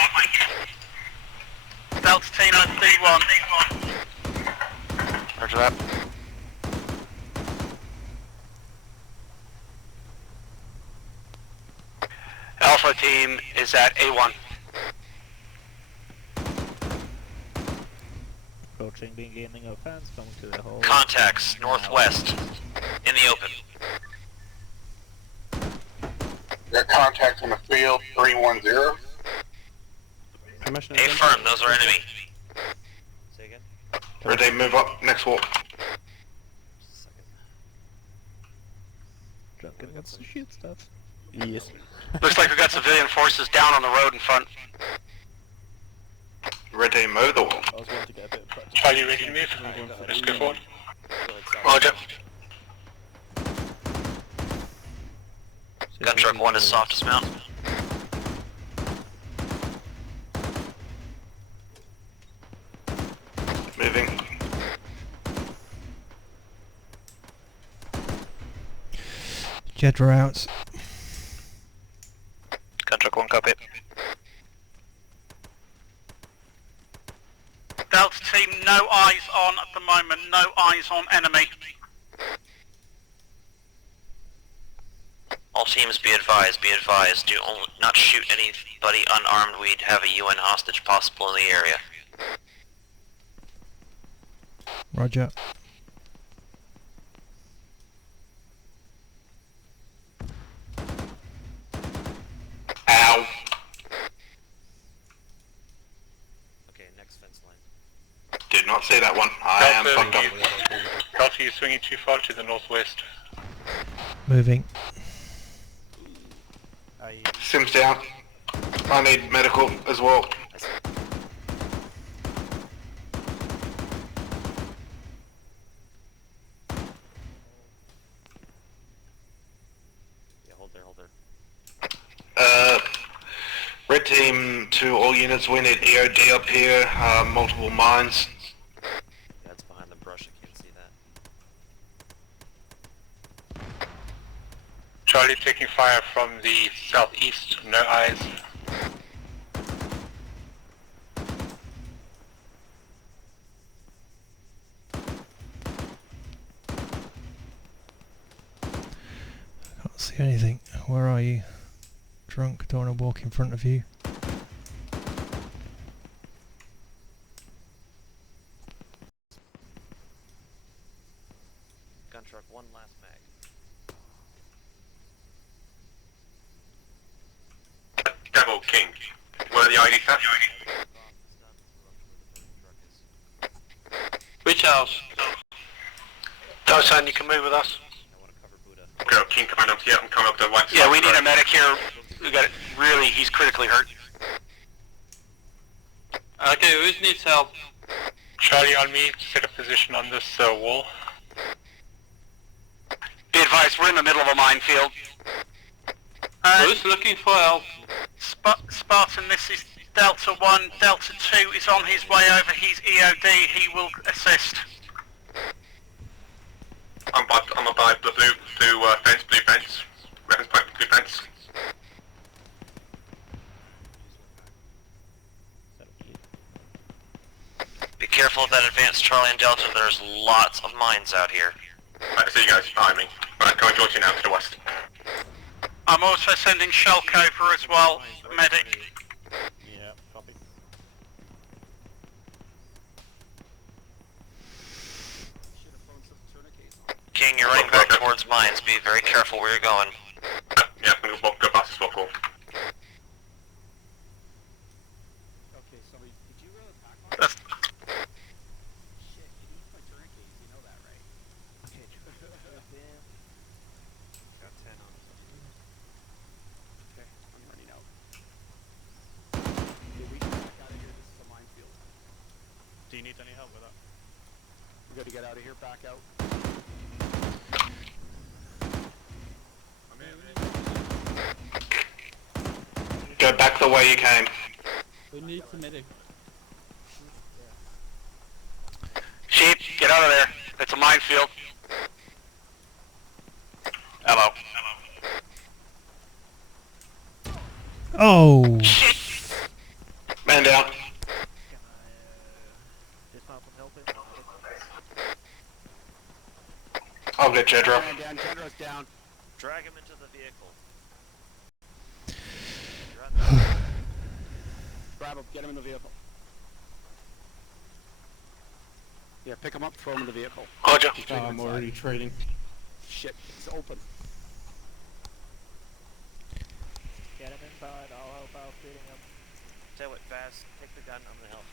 Delta team at D1. Roger that. Alpha team is at A1. Approaching beginning of fence, coming to the hole. Contacts northwest in the open. Got contacts on the field, 310. Commissioner, A firm, those are enemy. Say again? Red team move up, next wall. Just a second. Drunk and got some shit stuff. Yes. Looks like we've got civilian forces down on the road in front. Red team move the wall. I was going to get a bit of practice. Charlie, you ready to move? Let's go forward. Roger. Gun truck 1 is soft dismount. Moving. Jedra out. Gun truck 1 copy. Delta team, no eyes on at the moment, no eyes on enemy. All teams be advised, do not shoot anybody unarmed. We'd have a UN hostage possible in the area. Roger. Ow. Okay, next fence line. Did not see that one. 5.1. I am fucked up. Delta, you swinging too far to the northwest. Moving. Sims down. I need medical as well. Yeah, hold there, hold there. Red team to all units, we need EOD up here, multiple mines. Yeah, it's behind the brush, I can't see that. Charlie taking fire from the southeast, no eyes. Can't see anything. Where are you? Drunk, don't want to walk in front of you. Gun truck, one last mag. Devil King. Where are the ID stats? Which house? Dosan, you can move with us. Okay, King coming up here. I'm coming up the right side. Yeah, we need a medic here. We got it. Really, he's critically hurt. Okay, who needs help? Charlie on me, set a position on this wall. Be advised, we're in the middle of a minefield. Who's looking for help? Spartan, this is Delta 1. Delta 2 is on his way over. He's EOD. He will assist. I'm by the blue fence. Weapons point, blue fence. Be careful of that advanced Charlie and Delta. There's lots of mines out here. Right, I see you guys behind me. Right, coming towards you now to the west. I'm also sending Shulk over as well, medic. Yeah, copy. King, you're running back towards mines. Be very careful where you're going. Yeah, I'm gonna go past this walk off. Okay, so did you roll a pack on? That's Shit, you need my tourniquets, you know that, right? Okay, Got 10 on. okay, I'm running out. Okay, we can back out of here, this is a minefield. Do you need any help with that? We gotta get out of here, back out. Go back the way you came. We need some medic. Sheep, get out of there. It's a minefield. Hello. Oh! Shit! Man down. I'll get Jedra. Man down, Jedra's down. Drag him into the vehicle. Grab him, get him in the vehicle. Yeah, pick him up, throw him in the vehicle. Roger. I'm already trading. Shit, it's open. Get him inside, I'll help out feeding him. Tell you what, fast, take the gun, I'm gonna help.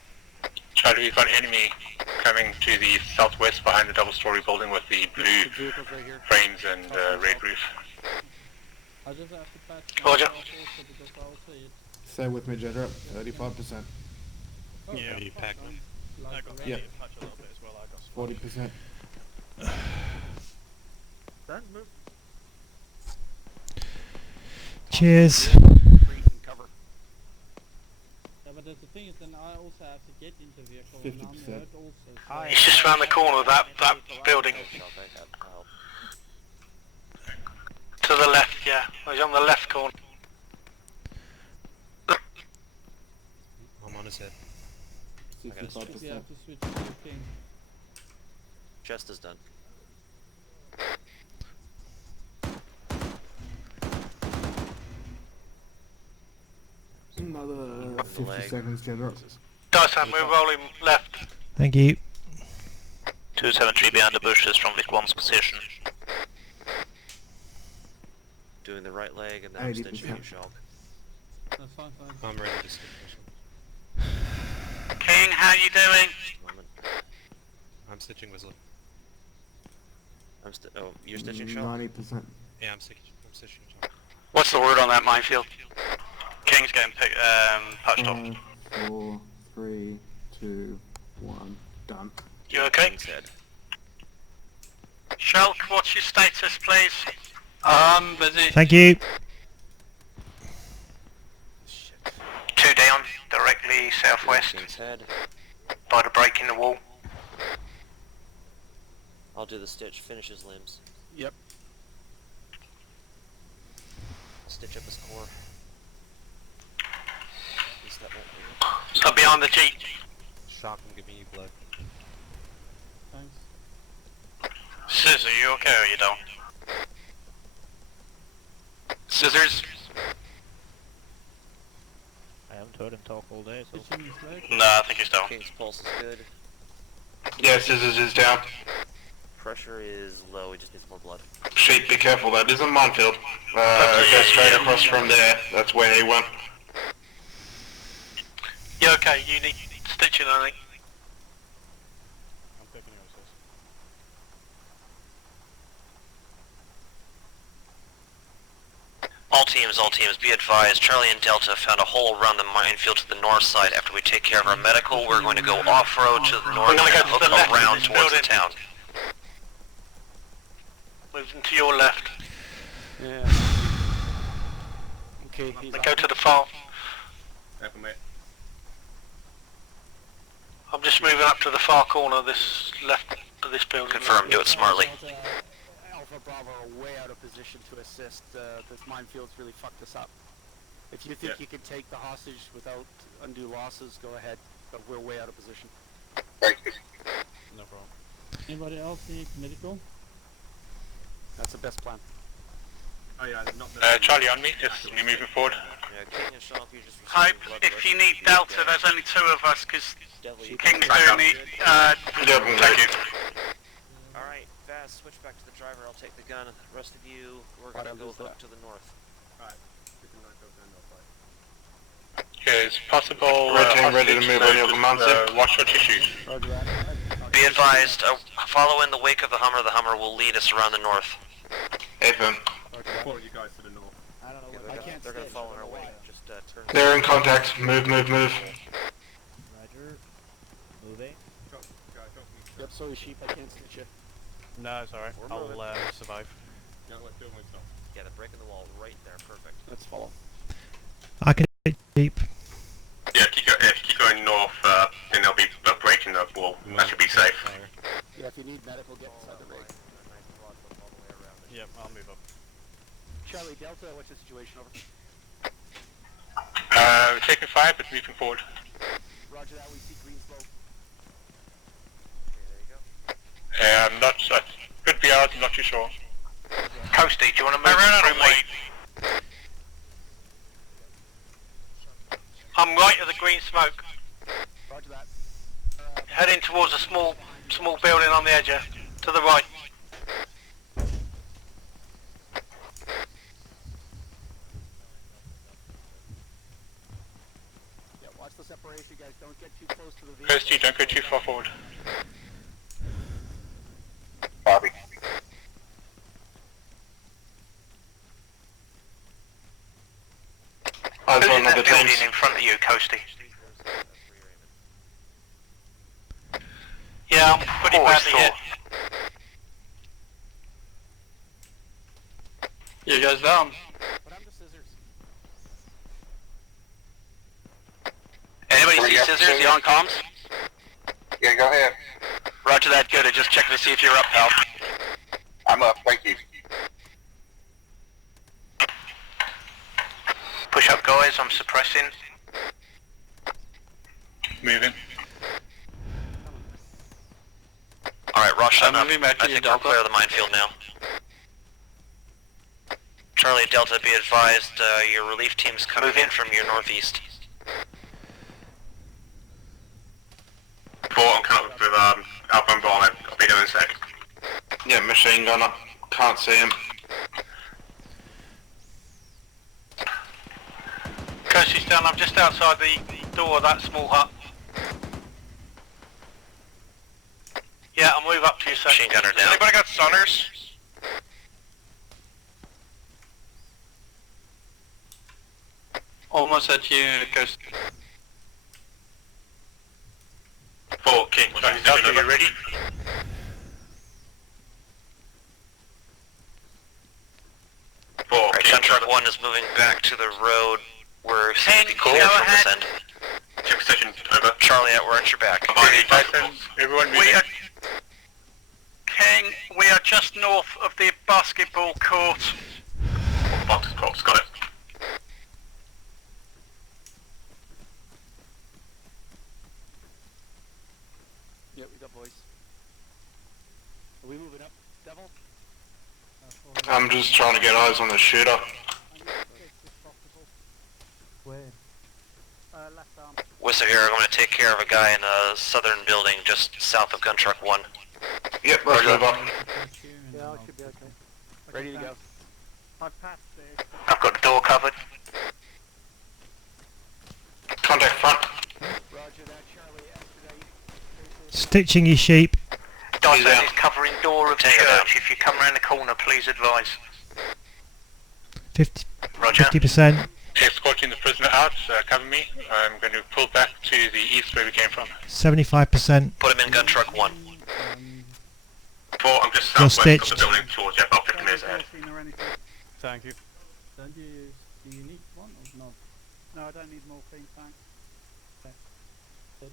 Charlie, we've got enemy coming to the southwest behind the double-story building with the blue The vehicle's right here. frames and red roof. I just have to patch Roger. myself also because I'll see it. Stay with me, Jedra. 35%. Oh, Yeah, you pack them. like I got the Yeah. patch a little bit as well. I got 40%. Don't move. Cheers. Breathe and cover. Yeah, but the thing is, then I also have to get into the vehicle, and I'm 50%. hurt also. So He's just round the corner of that building. I'll help. To the left, yeah. He's on the left corner. I'm on his head. we have 65%. to switch to the King. Chest is done. Another 50 leg. seconds, Jedra. Dyson, we're rolling left. Thank you. 273 behind the bushes from Vic 1's position. Doing the right leg and then I'm 80%. stitching you, Shulk. That's fine. I'm ready to stick this one. King, how you doing? Moment. stitching Whistler. Oh, you're stitching Shaw? 90%. Yeah, I'm stitching Shaw. What's the word on that minefield? King's getting patched up. 5, 4, 3, 2, 1. Done. You okay? King's head. Shulk, what's your status, please? Busy. Thank you. 2 down, directly southwest, King's head. by the break in the wall. I'll do the stitch, finish his limbs. Yep. Stitch up his core. At least that won't be. So behind the Jeep. Shock and giving you blood. Thanks. Scissor, you okay or you don't? Scissors? I haven't heard him talk all day, so... Stitching his leg. No, I think he's down. King's pulse is good. Yeah, Scissors is down. Pressure is low, he just needs more blood. Sheep, be careful, that is a minefield. Go straight across from there, that's where he went. You okay? You need stitching, I think. I'm picking your assist. All teams, be advised, Charlie and Delta found a hole around the minefield to the north side. After we take care of our medical, we're going to go off-road to the north and hook around towards the town. Moving to your left. Yeah. Okay, he's Then go to the far. Mate. I'm just moving up to the far corner of this left of this building. Confirm, do it smartly. Alpha Bravo are way out of position to assist. This minefield's really fucked us up. If you think you can take the hostage without undue losses, go ahead. But we're way out of position. Thank you. No problem. Anybody else need medical? That's the best plan. Oh yeah, not Charlie on me, yes, me moving forward. Yeah, King and Shaw, you just Hope, received blood if rush. you need Delta, there's only 2 of us, because Devil, you King's can- doing the... Yep, thank you. Alright, Vaz, switch back to the driver, I'll take the gun. The rest of you, we're gonna go hook to the north. Okay, it's possible. Red team ready to move on your command, sir. Watch your tissues. Be advised, follow in the wake of the Hummer will lead us around the north. Affirm. You guys to the north. I don't know Yeah, what they're gonna follow our way. Just turn. They're in contact. Move, move, move. Roger. Moving. Yep, sorry sheep, I can't stitch you. No, it's alright. We're I'll moving. survive. Yeah, they're breaking the wall right there, perfect. Let's follow. I can keep. Yeah, keep going north, then they'll be breaking the wall. That should be safe. Yeah, if you need medical, get inside the rig. Yep, I'll move up. Charlie, Delta, what's the situation? Over. We're taking fire, but moving forward. Roger that, we see green smoke. Okay, there you go. I'm not, could be ours, I'm not too sure. Coasty, do you want to move from me? I'm right of the green smoke. Roger that. Heading towards a small building on the edge here. To the right. Yeah, watch the separation, guys. Don't get too close to the vehicle. Kirsty, don't go too far forward. Bobby. Eyes Who's on in that other building teams. in front of you, Coasty? Yeah, I'm pretty badly hit. You guys down? But I'm the scissors. Anybody see Scissors? You on comms? Yeah, go ahead. Roger that, good. I just checking to see if you're up, pal. I'm up, thank you. Push up, guys. I'm suppressing. Moving. Alright, Ross, shut up. moving back to I you, think we're Delta. clear of the minefield now. Charlie, Delta, be advised, your relief team's coming in from your northeast. Four, I'm coming up with Alpha and Bravo. I'll be there in a sec. Yeah, machine gunner. Can't see him. Kirsty's down. I'm just outside the door of that small hut. Yeah, I'll move up to you, sir. Machine gunner down. Anybody got sonars? Almost at you, Ghost. 4, King. Delta, you ready? Right, gun truck 1 is moving back to the road. We're safety clear from this end. Check position, over. Charlie, we're at your back. Everyone We are... King, we are just north of the basketball court. Basketball court, got it. Yep, we got boys. Are we moving up, Devil? I'm just trying to get eyes on the shooter. Where? Left arm. Whistle here, I'm going to take care of a guy in a southern building just south of gun truck 1. Yep, let's move up. Yeah, I should be okay. Ready to go. I passed it. I've got the door covered. Contact front. Roger that, Charlie. Expedite. Stitching his sheep. Dyson is covering door of church. If you come around the corner, please advise. 50, Roger. 50%. Escorting the prisoner out, cover me. I'm going to pull back to the east where we came from. 75%. Put him in gun truck 1. 4, I'm just You're southwest of stitched. the building towards you, about 50 metres ahead. Thank you. Don't you... Do you need one or not? No, I don't need morphine, thanks. Okay. Good.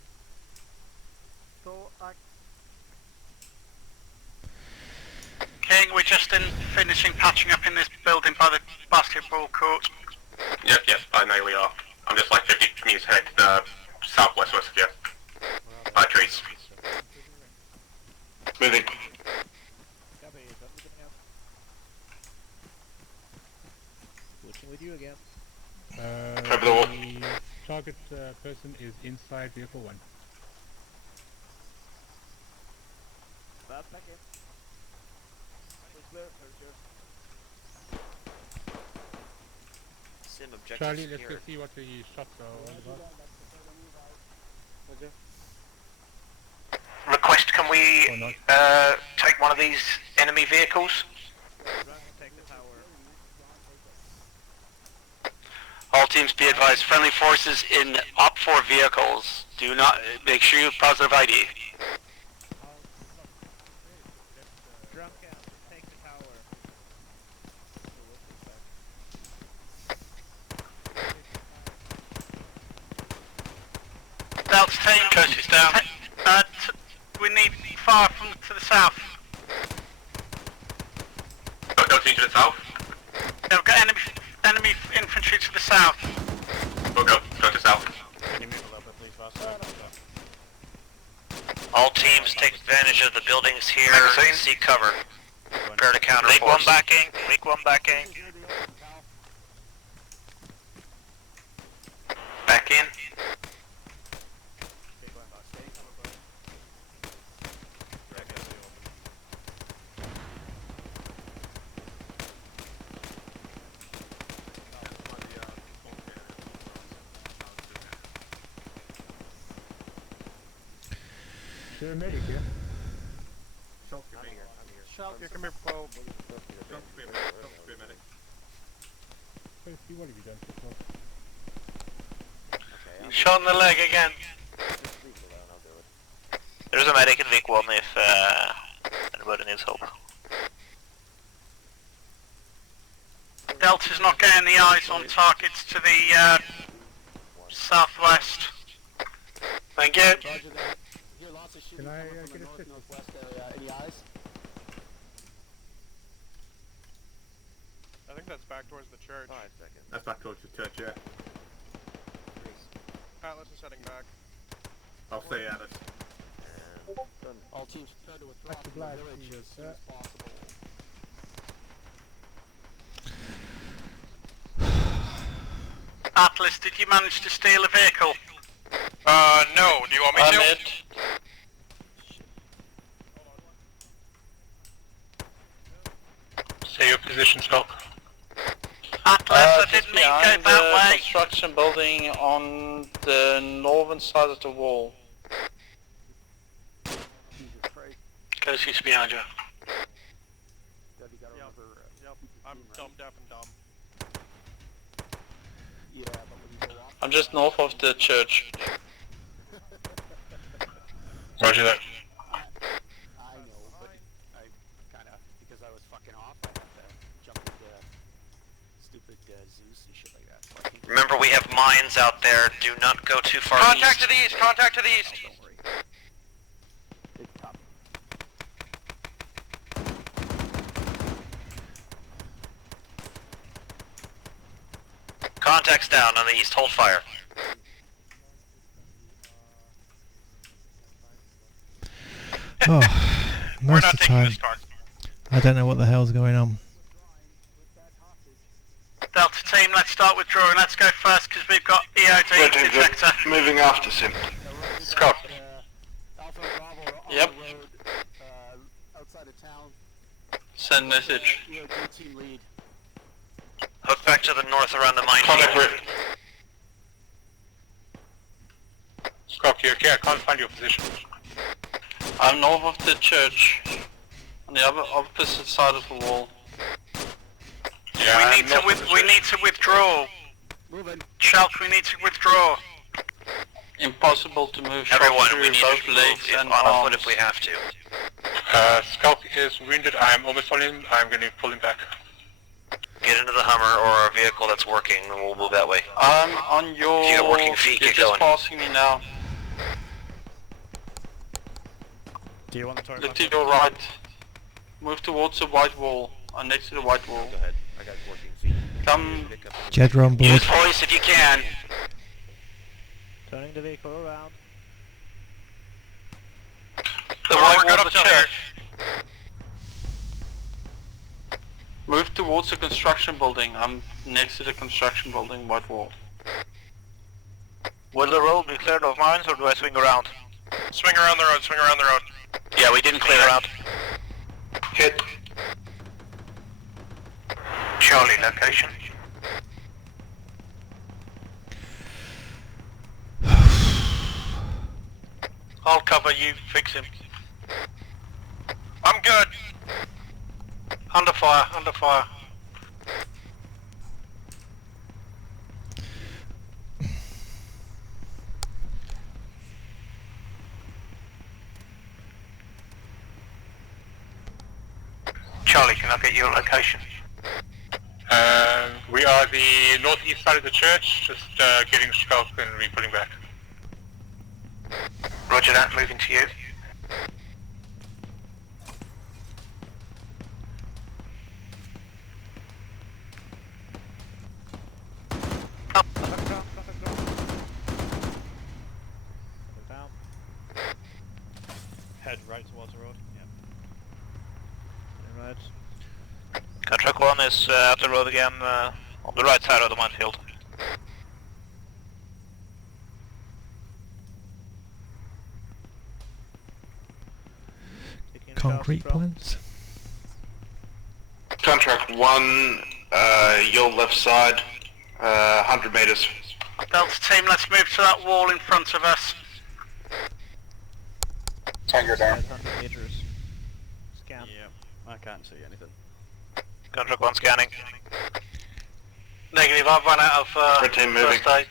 So, King, we're just finishing patching up in this building by the basketball court. Yep, I know we are. I'm just like 50 metres ahead, southwest west of you. By trees. Moving. Switching with you again. Over the wall. Target person is inside vehicle 1. Back in. Sim objective Charlie, let's go secured. see what the shots are all about. Request, can we take one of these enemy vehicles? All teams be advised, friendly forces in OP4 vehicles. Do not, make sure you have positive ID. Drunk out, take the tower. Delta team, Coast is down. We need fire from to the south. Got Delta to the south. Yeah, we've got enemy infantry to the south. We'll go to south. Can you move a little bit, please, faster? All teams take advantage of the buildings here. Seek cover. Prepare to counter Make force. one backing. Make one backing. Back in. Is there a medic here? You can move forward. What have you done so Shot in the leg again. There's a medic in Vic 1 if anybody needs help. Delta's not getting the eyes on targets to the southwest. Thank you. Roger that. Hear lots of shooting Can I, coming from get the a stick? northwest area. Any eyes? I think that's back towards the church. That's back towards the church, yeah. Atlas is heading back. I'll stay at it. All teams prepare to withdraw from the village as soon as possible. Atlas, did you manage to steal a vehicle? No. Do you want me to? Say your position, Stock. Atlas, I didn't mean go that way. Construction building on the northern side of the wall. He's behind you. Yep, I'm dumb, deaf, and dumb. Yeah, but when you go off... I'm just north of the church. Roger that. I know, but I kinda, because I was fucking off, I had to jump into stupid Zeus and shit like that. So I think Remember, we have mines out there. Do not go too far Contact east. to the east! Contact to the east! don't worry. It's tough. Contacts down on the east. Hold fire. Oh, We're most not of the taking time, this car. I don't know what the hell's going on. Delta team, let's start withdrawing. Let's go first because we've got EOD Red team's detector. moving after Sim. Scott. Alpha and Bravo are on Yep. the road, outside of town. Send message. EOD team lead. Hook back to the north around the Contact minefield. with... Scott, you okay? I can't find your position. I'm north of the church. On the opposite side of the wall. Yeah, We need to withdraw. Moving. Shalt, we need to withdraw. Impossible to move shots Everyone, through we need both to legs move and on a foot arms. if we have to. Skulk is wounded. I'm almost on him. I'm going to pull him back. Get into the Hummer or a vehicle that's working, and we'll move that way. I'm on your... If you got working feet, You're get just going. passing me now. Do you want the turret Look back to up? your right. Move towards the white wall. Next to the white wall. Go ahead. I got working feet. Come. Pick up any- Jedra on board. Use voice if you can. Turning the vehicle around. The Alright, right we're good wall up of the to here. church. Move towards the construction building. I'm next to the construction building, white wall. Will the road be cleared of mines or do I swing around? Swing around the road, swing around the road. Yeah, we didn't clear around. Hit. Charlie, location. I'll cover you, fix him. I'm good. Under fire, under fire. Charlie, can I get your location? We are the northeast side of the church, just getting Skulk and re-pulling back. Roger that, moving to you. Down. Head right towards the road. Yeah. Right. Contract 1 is at the road again, on the right side of the minefield. Taking Concrete shots from- plants. Contract 1, your left side, 100 meters. Delta team, let's move to that wall in front of us. Tango down. 500 meters. Scan. Yeah, I can't see anything. Contract 1 scanning. Negative, I've run out of Red team moving. first aid.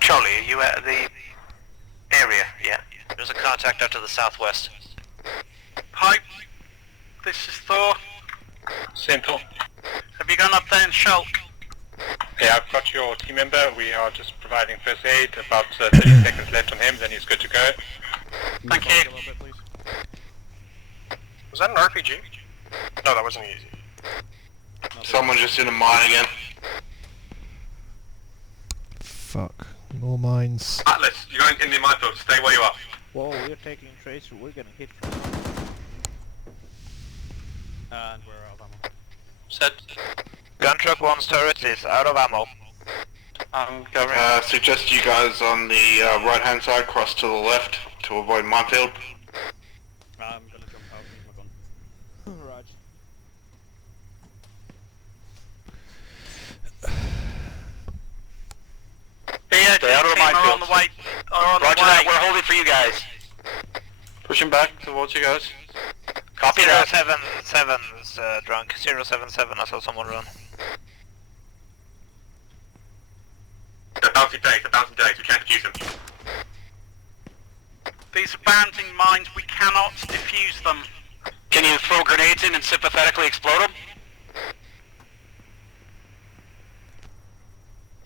Charlie, are you out of the area yet? There's a contact out to the southwest. Pipe, this is Thor. Centaur. Have you gone up there and Shulk? Yeah, I've got your team member. We are just providing first aid. About 30 seconds left on him, then he's good to go. Thank you. Was that an RPG? No, that wasn't easy. Someone just in a mine again. Fuck. More mines. Atlas, you're going in the minefield. Stay where you are. Whoa, we're taking tracer, we're getting hit from... And we're out of ammo. Set. Gun truck 1's turret is out of ammo. I'm covering. Suggest you guys on the right hand side cross to the left to avoid minefield. I'm gonna jump out with my gun. Raj. Stay out of the minefield. Are on the way. Roger that, we're holding for you guys. Pushing back towards you guys. Copy that. 077's drunk. 077, I saw someone run. They're bouncing days, we can't defuse them. These are bounding mines, we cannot defuse them. Can you throw grenades in and sympathetically explode them?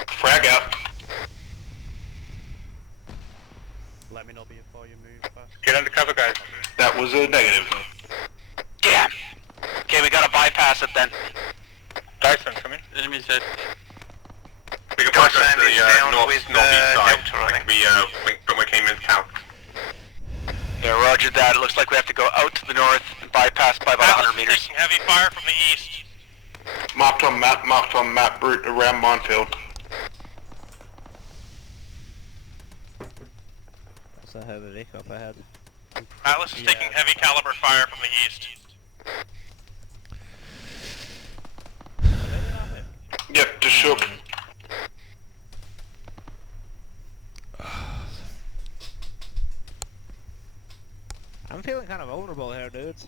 Frag out. Let me know before you move fast. Get under cover, guys. That was a negative. Damn! Okay, we gotta bypass it then. Dyson, come in. Enemy's dead. We can bypass the northeast side. We came in town. Yeah, roger that. It looks like we have to go out to the north and bypass by about 100 meters. Taking heavy fire from the east. Marked on map, route around Minefield. That's a heavy Vic up ahead. Atlas is taking heavy caliber fire from the east. Yep, just shook. I'm feeling kind of vulnerable here, dudes.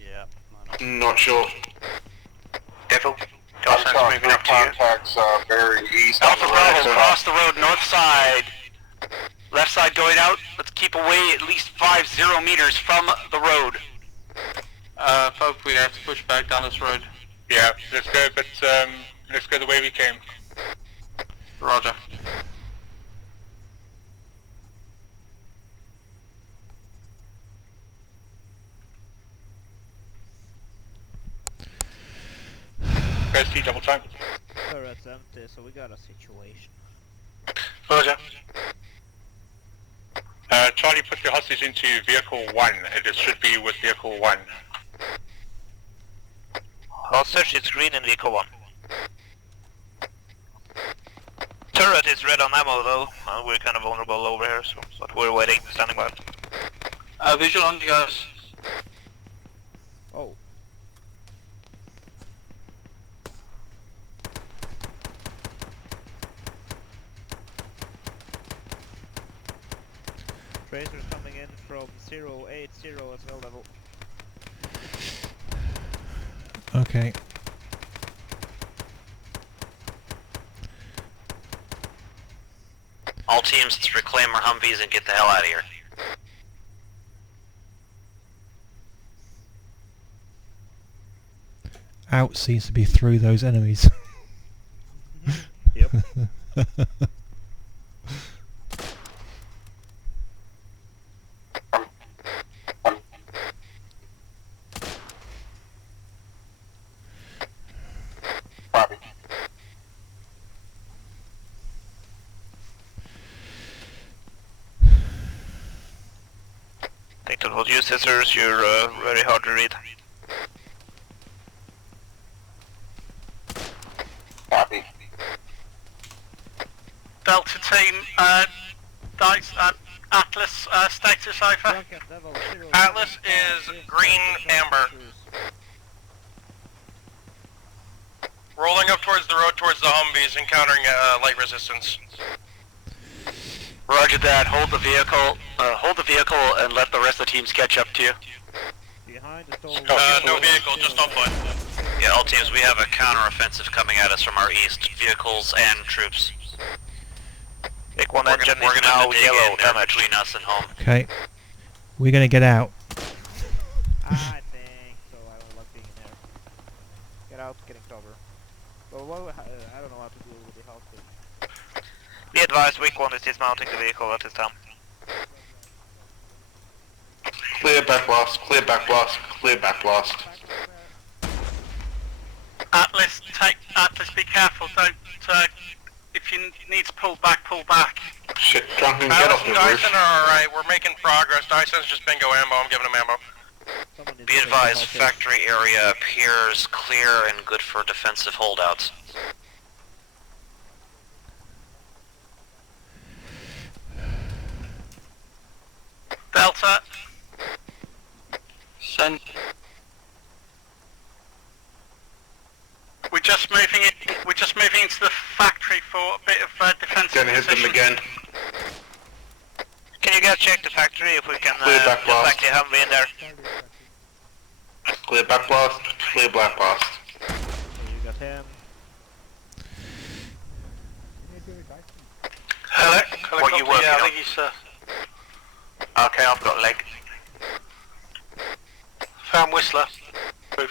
Yeah. Not sure. Devil. Dolphin's moving up to you. Contacts very east. Alpha Bravo, cross the road, north side. Left side going out. Let's keep away at least 50 meters from the road. Folk, we have to push back down this road. Yeah, let's go, but let's go the way we came. Roger. Guys, see double time. Turret's empty, so we got a situation. Roger. Charlie, put the hostage into vehicle 1. It should be with vehicle 1. Hostage is green in vehicle 1. Turret is red on ammo though. We're kind of vulnerable over here, so but we're waiting, standing by. Visual on you guys. Oh. Tracers coming in from 080 at mill level. Okay. All teams, let's reclaim our Humvees and get the hell out of here. Out seems to be through those enemies. Yep. Think that was you, scissors. You're very hard to read. Copy. Delta team, Dice, Atlas, status over. Atlas is green amber. Rolling up towards the road towards the Humvees, encountering light resistance. Roger that. Hold the vehicle and let the rest of the teams catch up to you. Behind the stall. No vehicle, just on foot. Yeah, all teams, we have a counter-offensive coming at us from our east. Vehicles and troops. Take one We're engine gonna is now dig yellow in there damage. between us and home. Okay. We're gonna get out. I think so. I don't like being in there. Get out, getting cover. But what, I don't know how to deal with the hostage. Be advised, weak one is dismounting the vehicle at this time. Clear back blast, clear back blast, clear back blast. Atlas, be careful, don't, if you need to pull back, pull back. Shit, Drunken, get Atlas off the and roof. Dyson are alright, we're making progress. Dyson's just bingo ammo, I'm giving him ammo. Be advised, factory area appears clear and good for defensive holdouts. Delta. Send. We're just moving into the factory for a bit of defensive Gonna hit them position. again. Can you go check the factory if we can Clear back get back blast. to Humvee in there. Clear back blast, clear black blast. So you got him. Hello? What are you working yeah, I on? think he's, Okay, I've got leg. found Whistler. Roof.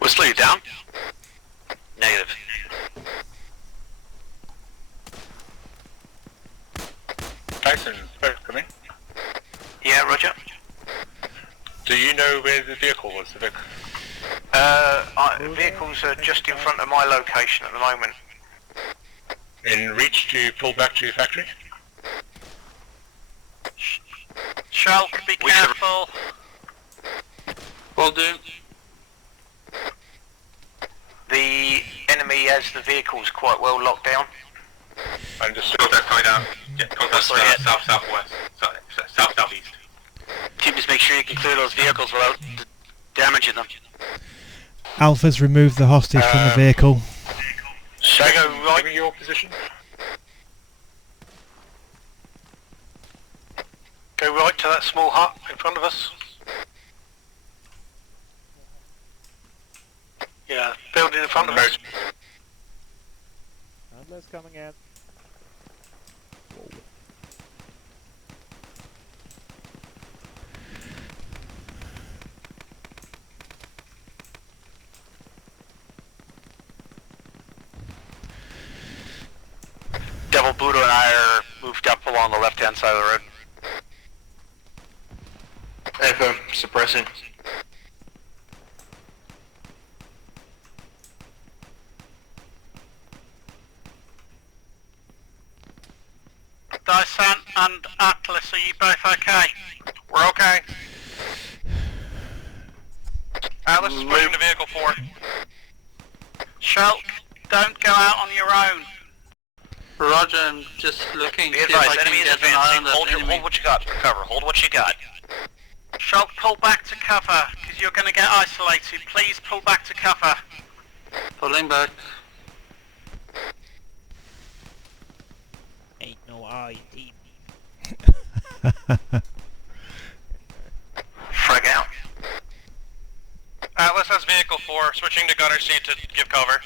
Whistler, you down? Negative. Tyson, come in. Yeah, roger. Do you know where the vehicle was? The vehicle? Vehicles are just in front of my location at the moment. In reach to pull back to your factory? Shulk, be careful. Will do. The enemy has the vehicles quite well locked down. Understood. Contact coming down. Yeah, contact south-southwest. South-southeast. Team, just make sure you can clear those vehicles without damaging them. Alpha's removed the hostage from the vehicle. Should I go right? Give me your position. Go right to that small hut in front of us. Yeah, building in front of us. Let's coming in. Devil Buddha and I are moved up along the left-hand side of the road. Echo, suppressing. Dyson and Atlas, are you both okay? We're okay. Atlas is pushing the vehicle forward. Shulk, don't go out on your own. Roger, I'm just looking. Be See if advised, I can enemy is get an eye on advancing. that enemy. Hold what you got for cover. Hold what you got. Shulk, pull back to cover, because you're going to get isolated. Please pull back to cover. Pulling back. Ain't no eye, team. Frag out. Atlas has vehicle 4, switching to gunner seat to give cover.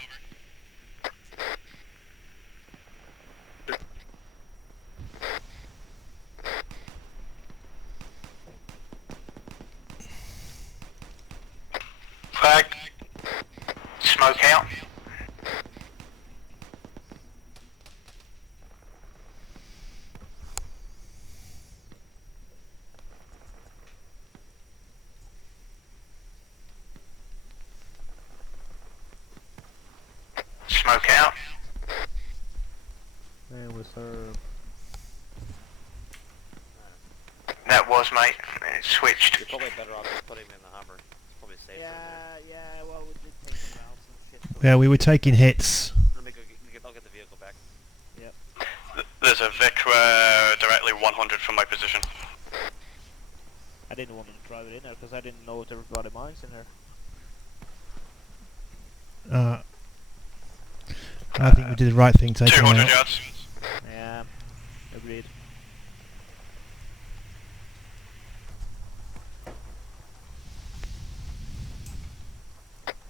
Frag. Smoke out. Smoke out. Man, was her. That was, mate. It switched. You're probably better off just putting him in the Hummer. It's probably safer. Yeah, well, we did take some rounds and shit. Yeah, we were taking hits. I'll get the vehicle back. Yep. There's a Vic directly 100 from my position. I didn't want to drive it in there because I didn't know if there were bloody mines in there. I think we did the right thing taking 200 it out. yards. Yeah, agreed.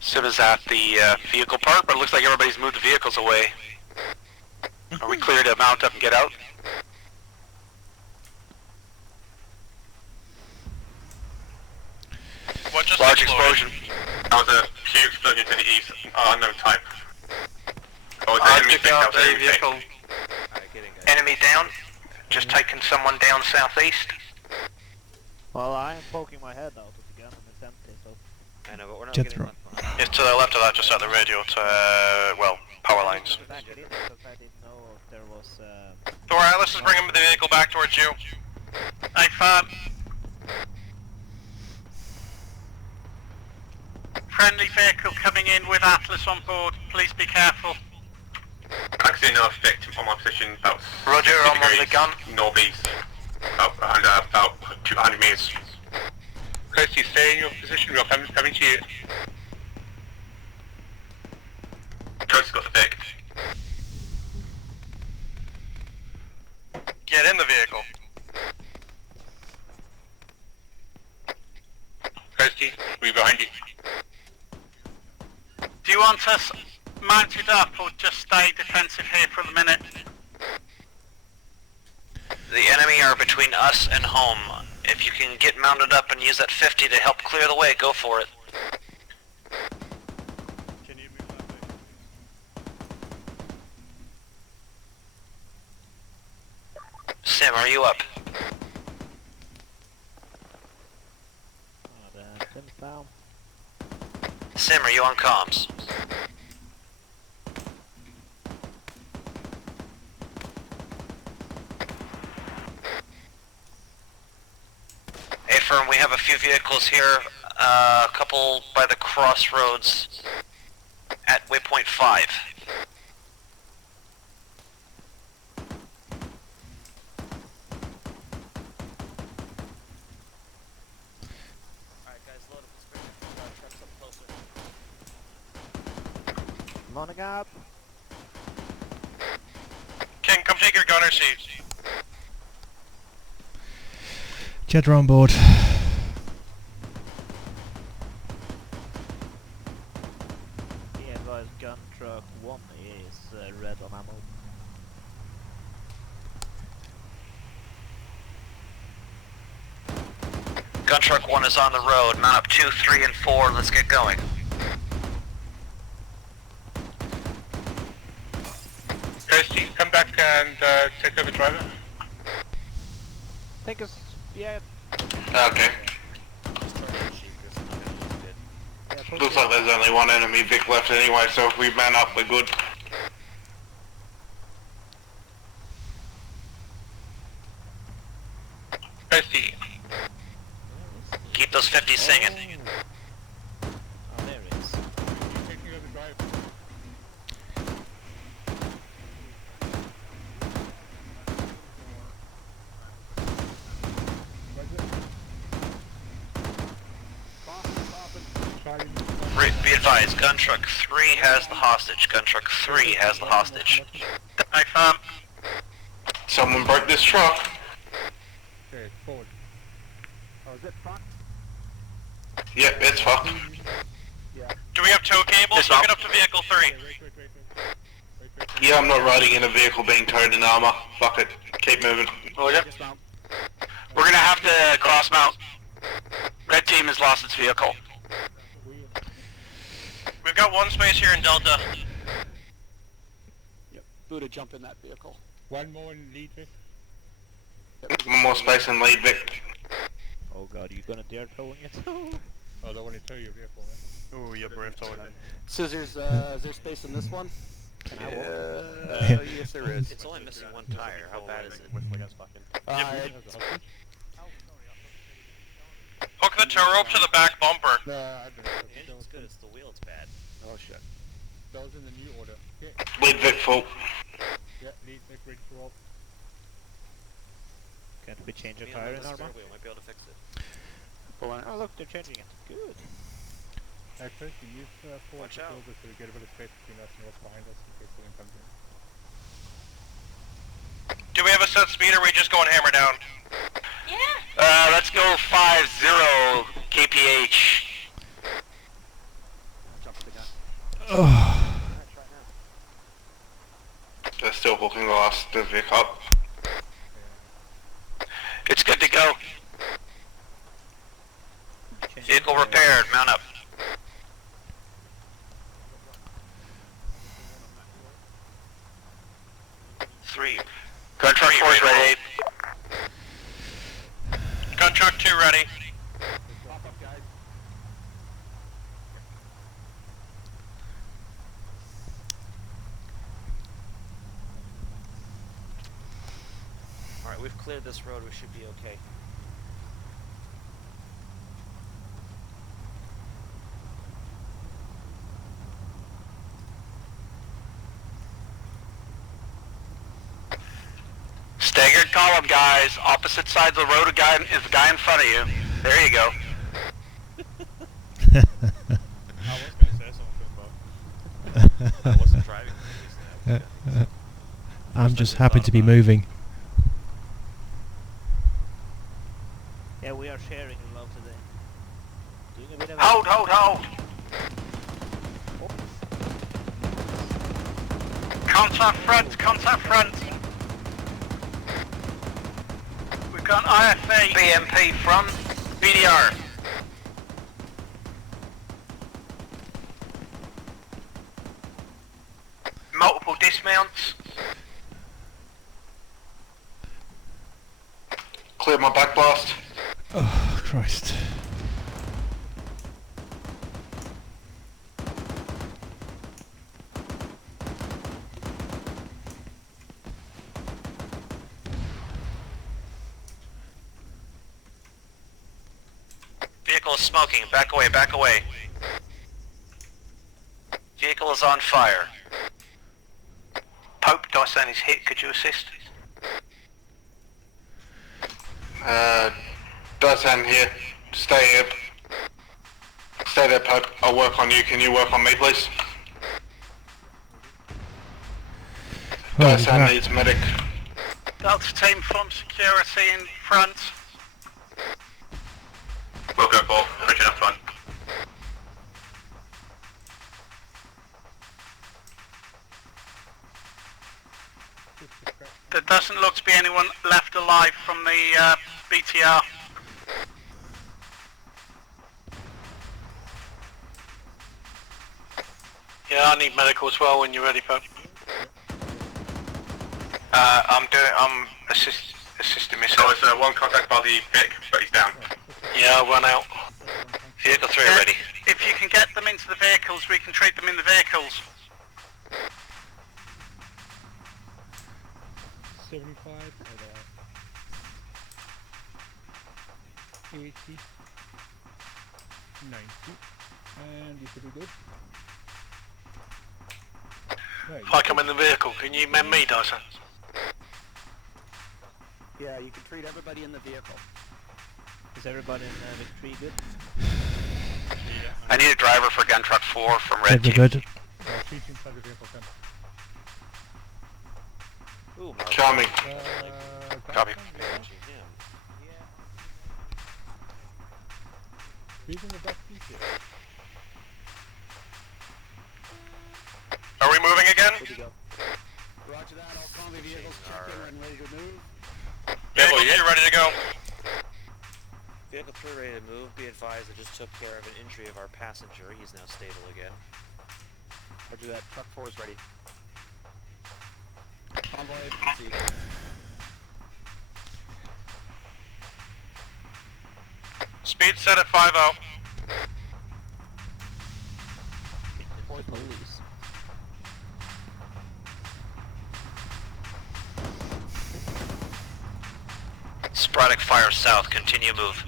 Siva's at the vehicle park, but it looks like everybody's moved the vehicles away. Are we clear to mount up and get out? What just Large exploded? explosion. That was a huge explosion to the east, unknown type. Oh, it's I enemy took thing, that out was a enemy thing. vehicle. Alright, getting guys. Enemy down. Just taking someone down southeast. Well, I am poking my head out of the gun and it's empty, so. I know, but we're not Jet getting through. left behind. It's to the left of that, just at the radio, to, well, power lines. I didn't because I didn't know if there was. Thor Atlas is bringing the vehicle back towards you. Hey, Fab. Friendly vehicle coming in with Atlas on board. Please be careful. I can see another victim on my position about Roger, 60 I'm on the degrees gun. northeast, about 200 meters. Kirsty, stay in your position. We're coming to you. Coast's got the Vic. behind you. Do you want us mounted up or just stay defensive here for the minute? The enemy are between us and home. If you can get mounted up and use that 50 to help clear the way, go for it. Can you move that way? Sim, are you up? Tim's down. Sim, are you on comms? Hey, firm, we have a few vehicles here, a couple by the crossroads at waypoint 5. Alright guys, load up. Let's bring the trucks up closer. Loading up. Ken, come take your gunner seats. Jed are on board. Be advised, gun truck 1 is red on ammo. Gun truck 1 is on the road. Mount up 2, 3, and 4. Let's get going. Kirsty, come back and take over driver. Take us, yeah. Okay. Looks like there's only one enemy Vic left anyway, so if we man up, we're good. Kirsty. Keep those 50s singing. Oh, there it is. Taking over driver. Be advised, gun truck 3 has the hostage. Gun truck 3 has the hostage. Hey, firm. Someone broke this truck. Okay, forward. Oh, is it fucked? Yep, it's fucked. Yeah. Do we have tow cables? Bring it up to vehicle 3. Yeah, I'm not riding in a vehicle being towed in armor. Fuck it. Keep moving. We're gonna have to cross mount. Red team has lost its vehicle. We've got one space here in Delta. Yep. Buddha, jump in that vehicle. One more in lead, Vic. One more space and lead Vic. Oh god, you gonna dare towing it? Oh, I don't want to tow your vehicle, man. Ooh, you're brave towing it. Scissors, is there space in this one? Yes, there is. It's only missing one tire. How bad is it? Hook the tow rope to the back bumper. Engine's good, it's the wheel, it's bad. Oh shit. That was in the new order. Yeah, Lead Vic full. yeah, lead Vic ready to roll. Can't we change a Me tire on in the Arma? steering wheel might be able to fix it. Oh look, they're changing it. Good. Chris, you use forward Watch to out. closer so we get a bit of space between us and what's behind us in case someone comes in. Do we have a set speed or are we just going hammer down? Let's go 50 kph. They're still hooking the last Vic up. It's good to go. Vehicle repaired. Mount up. Three. Gun truck 4 is ready. Gun truck 2 ready. Alright, we've cleared this road, we should be okay. Staggered column, guys. Opposite side of the road, is the guy in front of you. There you go. I was going to say something, but I wasn't driving. I'm just happy to be moving. Yeah, we are sharing a lot today. Doing a bit of Hold. Contact front, contact front. We've got an IFA. BMP from BDR. Multiple dismounts. Clear my back blast. Oh, Christ. Vehicle is smoking. Back away, back away. Vehicle is on fire. Pope, Dyson is hit. Could you assist? Dyson here. Stay here. Stay there, Pope. I'll work on you. Can you work on me, please? Dyson needs medic. Delta team from security in front. We'll go for pushing up front. There doesn't look to be anyone left alive from the BTR. Yeah, I need medical as well when you're ready, Pope. I'm assisting myself. So it's one contact by the Vic, but he's down. Yeah, I'll run out. Vehicle 3 ready. If you can get them into the vehicles, we can treat them in the vehicles. 75 80 90 and you should be good. Right, If I come in the vehicle, can you mend me, Dyson? Yeah, you can treat everybody in the vehicle. Is everybody in the tree good? I need a driver for gun truck 4 from Red They're Team. good. treat inside the vehicle, Ken. Ooh, Charming. Copy. Who's in the back seat here? Are we moving again? Roger that, all combi vehicles check in and ready to move. Vehicle, you ready to go? Vehicle 3 ready to move. Be advised I just took care of an injury of our passenger. He's now stable again. Roger that, truck 4 is ready. Convoy, proceed. Speed set at 50. Police. Sporadic fire south. Continue move.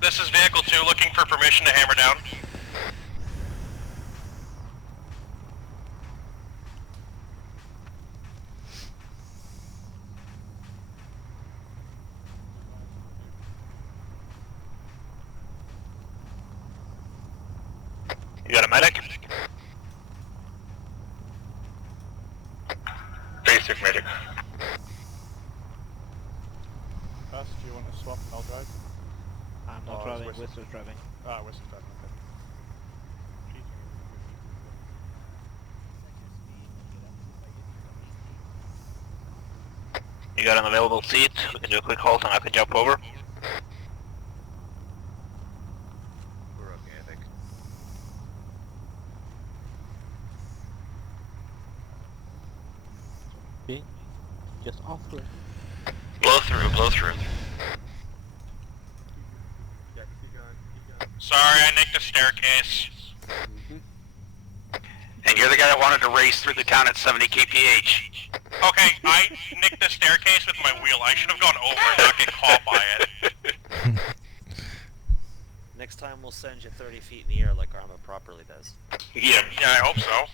This is vehicle 2 looking for permission to hammer down. You got a medic? Basic medic. Pass, do you want to swap? I'll drive. I'm not driving, Whistler's driving. Ah, Whistler's driving, okay. You got an available seat? We can do a quick halt and I can jump over. We're okay, I think. Okay. Just off it. Blow through, blow through. Sorry, I nicked the staircase. And you're the guy that wanted to race through the town at 70 kph. Okay, I nicked the staircase with my wheel. I should have gone over and not get caught by it. Next time we'll send you 30 feet in the air like Arma properly does. Yeah, I hope so.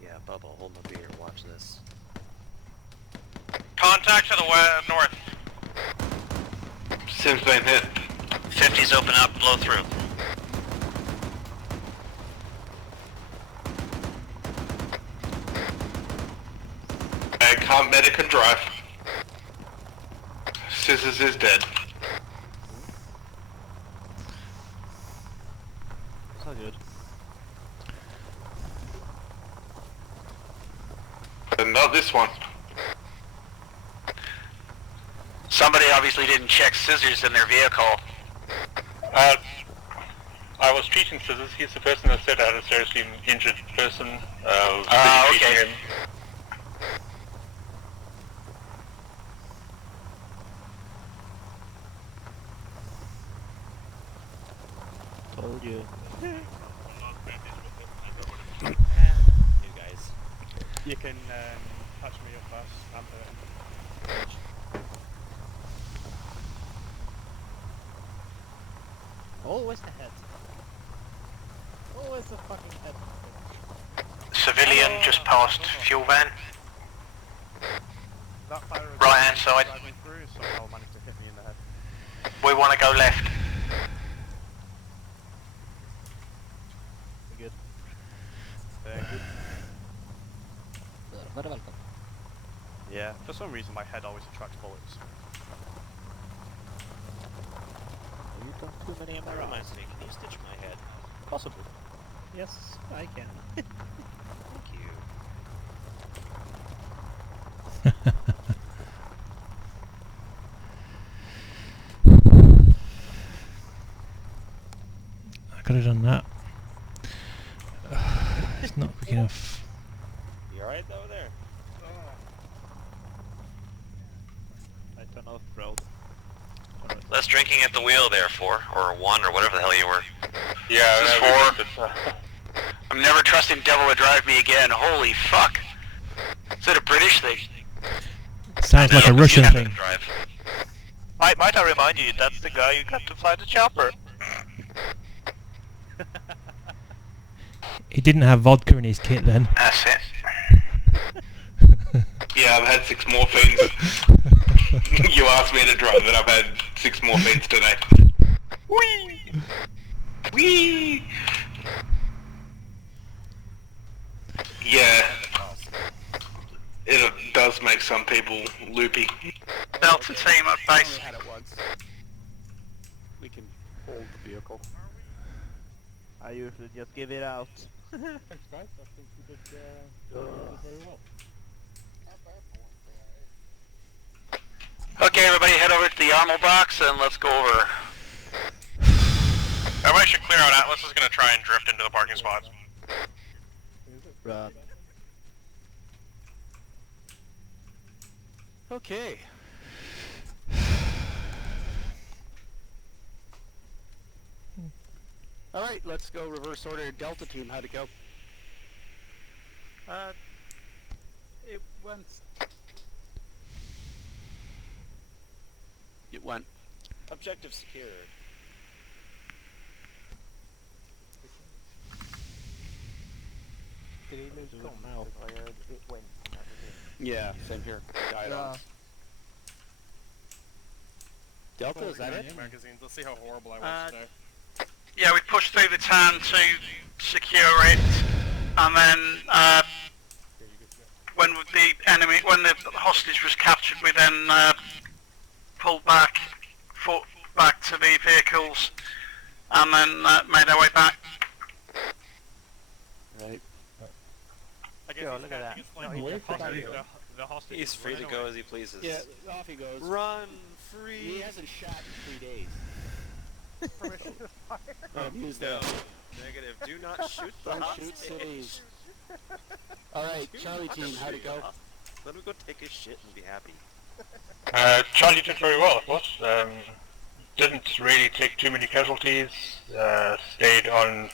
Yeah, Bubba, hold my beer, watch this. Contact to the north. Sim's been hit. 50s open up, blow through. can't medic and drive. Scissors is dead. It's all good. And not this one. Somebody obviously didn't check scissors in their vehicle. I was treating Scissors. He's the person that said I had a seriously injured person. Okay. Treating him. Told you. You guys. You can patch me up fast. I'm hurting. Always the head. Always the fucking head. Civilian just past fuel van. That fire Right hand side. driving through somehow managed to hit me in the head. We want to go left. We're good. Thank you. Very welcome. Yeah, for some reason my head always attracts bullets. You got too many That MRIs. reminds me, can you stitch my head? Possible. Yes, I can. Thank you. I could have done that. It's not quick enough. You alright over there? I turn off growth. Less drinking at the wheel there, 4, or 1, or whatever the hell you were. Yeah, This is four. I'm never trusting Devil to drive me again. Holy fuck. Is it a British thing? Sounds like a Russian thing. Might I remind you, that's the guy who got to fly the chopper. He didn't have vodka in his kit then. That's it. Yeah, I've had 6 morphines. You asked me to drive it, I've had 6 morphines today. Whee! Whee! Yeah. It does make some people loopy. Delta team at base. We had it once. We can hold the vehicle. I usually just give it out. Thanks guys, I think you did very well. Okay, everybody head over to the Arma box and let's go over. Everybody should clear out. Atlas is going to try and drift into the parking spots. Run. Okay. Alright, let's go reverse order. Delta team, how'd it go? It went. It went. Objective secured. Did he lose the now? It went. Yeah, same here. Died on. Delta, is that it? Magazines. Let's see how horrible I was today. Yeah, we pushed through the town to secure it, and then when the hostage was captured, we then pulled back, fought back to the vehicles, and then made our way back. Right. Yo, look at that. The hostage He's free to go as he pleases. Yeah, off he goes. Run free. He hasn't shot in 3 days. Permission to fire. Use No. that. Negative. Do not shoot the Don't hostage. shoot cities. Alright, Charlie team, how'd it go? Let him go take his shit and be happy. Charlie did very well, of course. Didn't really take too many casualties. Stayed on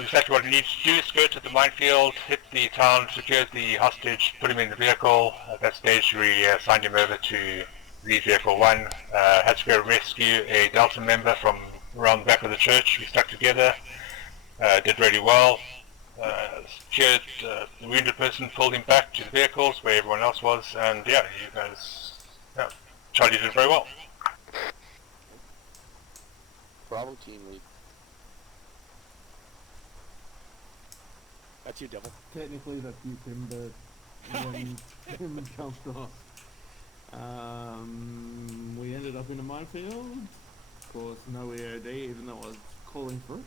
exactly what he needs to do. Skirted the minefield, hit the town, secured the hostage, put him in the vehicle. At that stage, we signed him over to lead vehicle 1. Had to go rescue a Delta member from around the back of the church. We stuck together. Did really well. Secured the wounded person, pulled him back to the vehicles where everyone else was, and yeah, you guys, yeah, Charlie did very well. Bravo team lead. That's you, Devil. Technically that's you, Tim, but when Tim jumped off. We ended up in a minefield. Of course, no EOD, even though I was calling for it.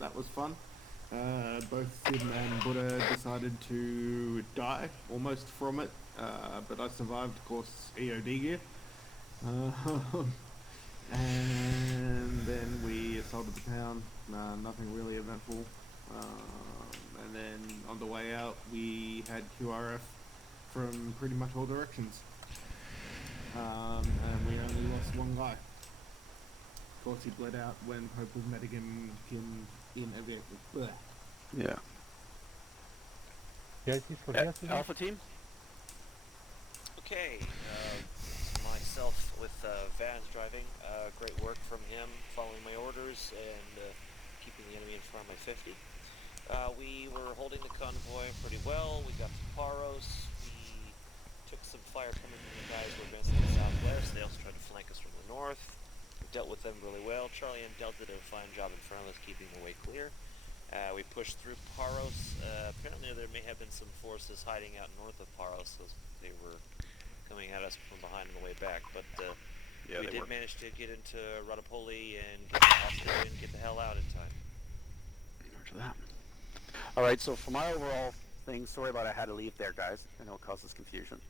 That was fun. Both Sim and Buddha decided to die almost from it, but I survived, of course, EOD gear. And then we assaulted the town, nothing really eventful. And then on the way out, we had QRF from pretty much all directions. And we only lost one guy. Of course, he bled out when Pope was medicating him in a vehicle. Blech. Yeah. Alpha team? Okay, myself with Vans driving, great work from him, following my orders and keeping the enemy in front of my 50. We were holding the convoy pretty well. We got to Paros. We took some fire coming from the guys who were advancing to the southwest. They also tried to flank us from the north. We dealt with them really well. Charlie and Del did a fine job in front of us, keeping the way clear. We pushed through Paros. Apparently there may have been some forces hiding out north of Paros, so they were coming at us from behind on the way back. But we did manage to get into Radipoli and get the hostage and get the hell out in time. Roger that. Alright, so for my overall thing, sorry about I had to leave there, guys. I know it causes confusion.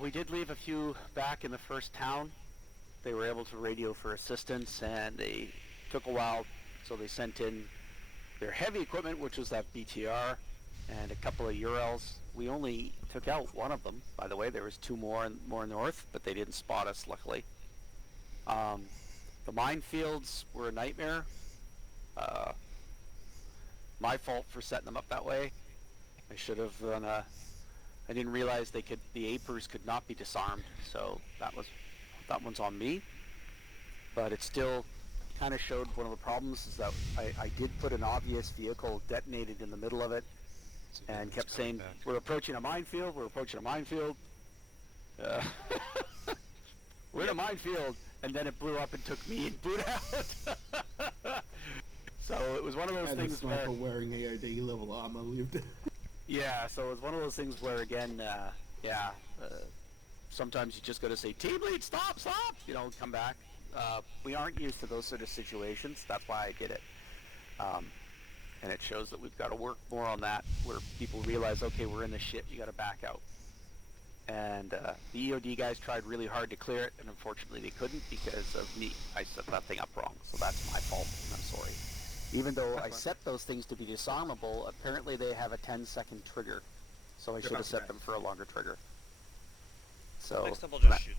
We did leave a few back in the first town. They were able to radio for assistance, and they took a while, so they sent in their heavy equipment, which was that BTR, and a couple of Urals. We only took out one of them, by the way. There was two more north, but they didn't spot us, luckily. The minefields were a nightmare. My fault for setting them up that way. I should have run a... I didn't realize the Apers could not be disarmed, so that one's on me. But it still kind of showed one of the problems is that I did put an obvious vehicle detonated in the middle of it and kept saying, we're approaching a minefield, we're approaching a minefield. We're in a minefield, and then it blew up and took me and Boot out. So it was one of those things where... And wearing AOD level armor lived. Yeah, so it was one of those things where, again, sometimes you just got to say, team lead, stop, you know, come back. We aren't used to those sort of situations. That's why I did it. And it shows that we've got to work more on that, where people realize, okay, we're in the shit, you got to back out. And the EOD guys tried really hard to clear it, and unfortunately they couldn't because of me. I set that thing up wrong, so that's my fault, and I'm sorry. Even though I set those things to be disarmable, apparently they have a 10-second trigger, so I should have set them for a longer trigger. So next time I'll just shoot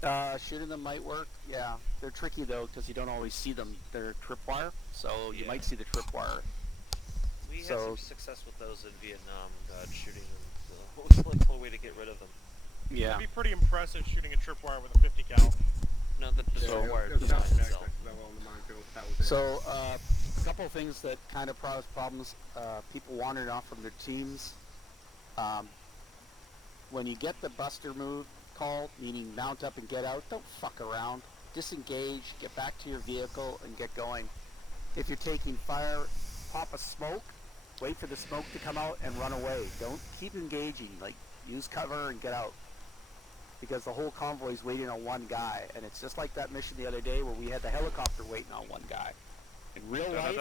them. Shooting them might work, yeah. They're tricky though, because you don't always see them. They're tripwire, so you might see the tripwire. We had some success with those in Vietnam, shooting them. It was like a way to get rid of them. Yeah. It'd be pretty impressive shooting a tripwire with a 50 cal. No, the tripwire design itself. So, a couple of things that kind of caused problems. People wandering off from their teams. When you get the buster move call, meaning mount up and get out, don't fuck around. Disengage, get back to your vehicle, and get going. If you're taking fire, pop a smoke, wait for the smoke to come out, and run away. Don't keep engaging. Like, use cover and get out. Because the whole convoy's waiting on one guy, and it's just like that mission the other day where we had the helicopter waiting on one guy. In real life,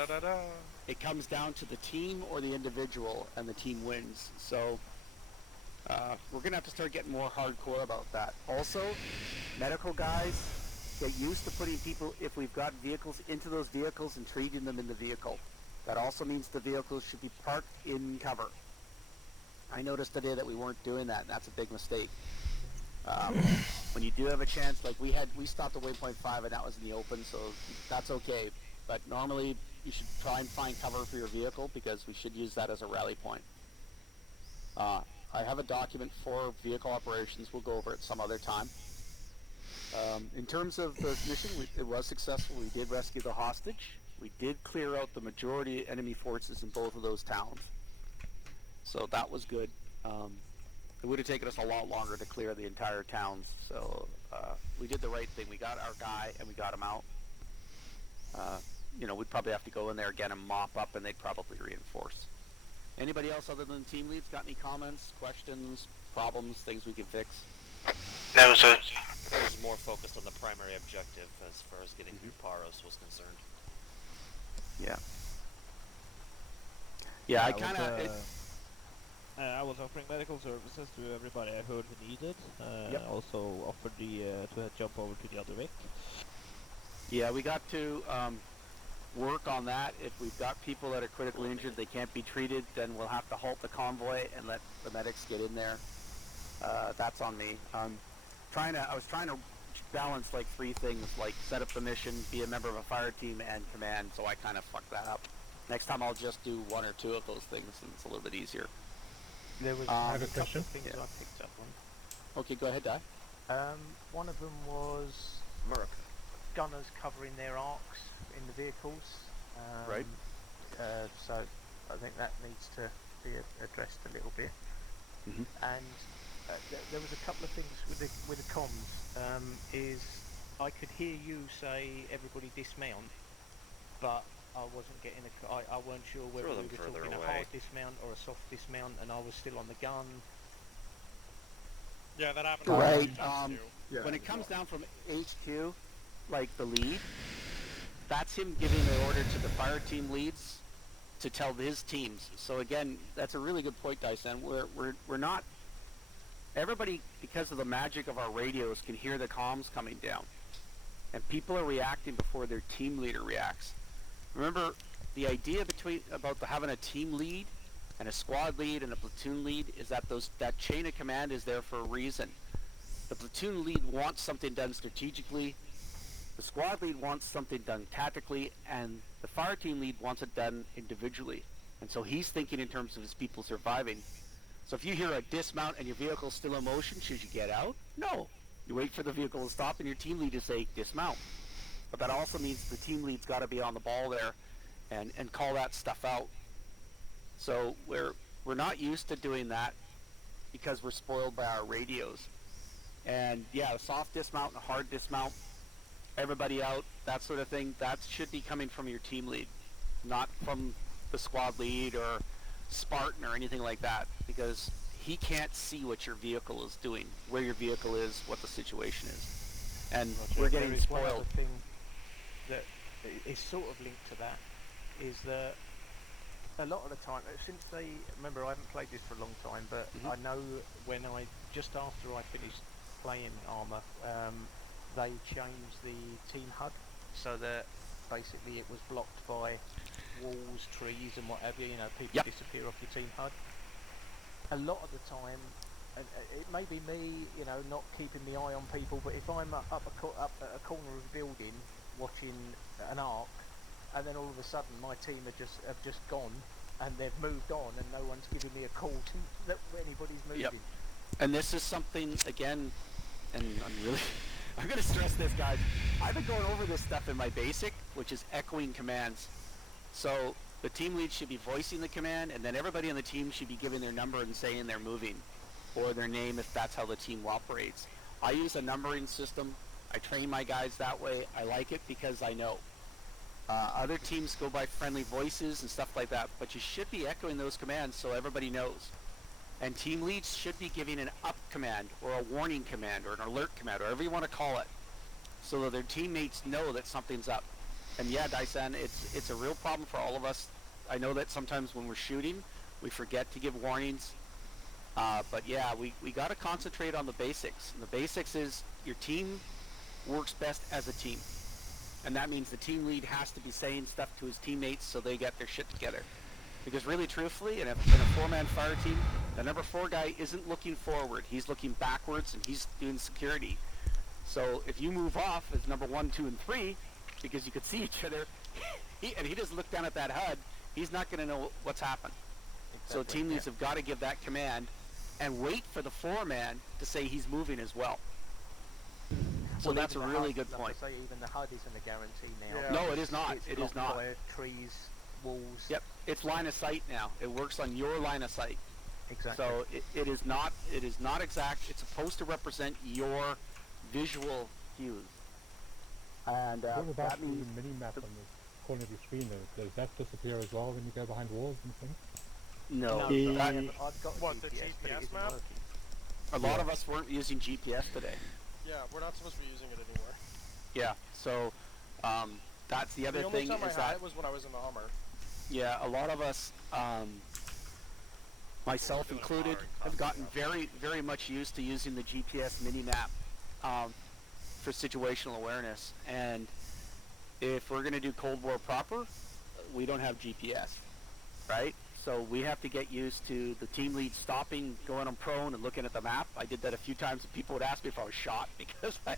it comes down to the team or the individual, and the team wins. So we're going to have to start getting more hardcore about that. Also, medical guys, get used to putting people, if we've got vehicles, into those vehicles and treating them in the vehicle. That also means the vehicles should be parked in cover. I noticed today that we weren't doing that, and that's a big mistake. When you do have a chance, like we stopped at waypoint 5 and that was in the open, so that's okay. But normally you should try and find cover for your vehicle because we should use that as a rally point. I have a document for vehicle operations. We'll go over it some other time. In terms of the mission, it was successful. We did rescue the hostage. We did clear out the majority of enemy forces in both of those towns. So that was good. It would have taken us a lot longer to clear the entire towns, so we did the right thing. We got our guy and we got him out. You know, we'd probably have to go in there again and mop up, and they'd probably reinforce. Anybody else other than team leads got any comments, questions, problems, things we can fix? No, sir. I was more focused on the primary objective as far as getting through Paros was concerned. Yeah. Yeah, I kind of... I was offering medical services to everybody I heard who needed. Yep. I also offered to jump over to the other Vic. Yeah, we got to work on that. If we've got people that are critically injured, they can't be treated, then we'll have to halt the convoy and let the medics get in there. That's on me. I was trying to balance like 3 things, like set up the mission, be a member of a fire team, and command, so I kind of fucked that up. Next time I'll just do 1 or 2 of those things, and it's a little bit easier. There was I have a question. things I picked up on. Okay, go ahead, Di. One of them was gunners covering their arcs in the vehicles. Right. So I think that needs to be addressed a little bit. Mm-hmm. And there was a couple of things with the comms. Is I could hear you say everybody dismount, but I wasn't getting I weren't sure whether we were talking a hard dismount or a soft dismount, and I was still on the gun. Yeah, that happened. Right. When it comes down from HQ, like the lead, that's him giving the order to the fire team leads to tell his teams. So again, that's a really good point, Dyson. We're not... Everybody, because of the magic of our radios, can hear the comms coming down. And people are reacting before their team leader reacts. Remember, the idea about having a team lead and a squad lead and a platoon lead is that that chain of command is there for a reason. The platoon lead wants something done strategically, the squad lead wants something done tactically, and the fire team lead wants it done individually. And so he's thinking in terms of his people surviving. So if you hear a dismount and your vehicle's still in motion, should you get out? No. You wait for the vehicle to stop and your team lead to say dismount. But that also means the team lead's got to be on the ball there and call that stuff out. So we're not used to doing that because we're spoiled by our radios. And yeah, a soft dismount and a hard dismount, everybody out, that sort of thing, that should be coming from your team lead, not from the squad lead or Spartan or anything like that, because he can't see what your vehicle is doing, where your vehicle is, what the situation is. And we're getting spoiled. One other thing that is sort of linked to that is that a lot of the time, remember I haven't played this for a long time, but I know when just after I finished playing Arma, they changed the team HUD so that basically it was blocked by walls, trees and whatever, people disappear off the team HUD. A lot of the time, and it may be me, not keeping my eye on people, but if I'm up at a corner of a building watching an arc, and then all of a sudden my team have just gone and they've moved on and no one's giving me a call that anybody's moving. Yep. And this is something, again, and I'm going to stress this, guys. I've been going over this stuff in my basic, which is echoing commands. So the team lead should be voicing the command, and then everybody on the team should be giving their number and saying they're moving, or their name if that's how the team operates. I use a numbering system. I train my guys that way. I like it because I know. Other teams go by friendly voices and stuff like that, but you should be echoing those commands so everybody knows. And team leads should be giving an up command, or a warning command, or an alert command, or whatever you want to call it, so that their teammates know that something's up. And yeah, Dyson, it's a real problem for all of us. I know that sometimes when we're shooting, we forget to give warnings. But yeah, we got to concentrate on the basics. And the basics is your team works best as a team. And that means the team lead has to be saying stuff to his teammates so they get their shit together. Because really, truthfully, in a four-man fire team, the number 4 guy isn't looking forward. He's looking backwards, and he's doing security. So if you move off as number 1, 2, and 3, because you could see each other, and he doesn't look down at that HUD, he's not going to know what's happened. Exactly, so team leads have got to give that command and wait for the 4-man to say he's moving as well. So that's a really good point. Say even the HUD isn't a guarantee now. Yeah. No, it is not. It is not. By trees, walls. Yep, it's line of sight now. It works on your line of sight. Exactly. So it is not exact. It's supposed to represent your visual cues. And what about that means the mini map on the corner of your screen? Does that disappear as well when you go behind walls and things? No, No, that- but I've got What, the GPS, but it GPS isn't map? working. a lot of us weren't using GPS today. Yeah, we're not supposed to be using it anymore. Yeah, so that's the other The only thing time I is had that it was when I was in the Hummer. yeah, a lot of us, myself included, have gotten very much used to using the GPS mini-map for situational awareness. And if we're going to do Cold War proper, we don't have GPS, right? So we have to get used to the team lead stopping, going on prone, and looking at the map. I did that a few times, and people would ask me if I was shot because I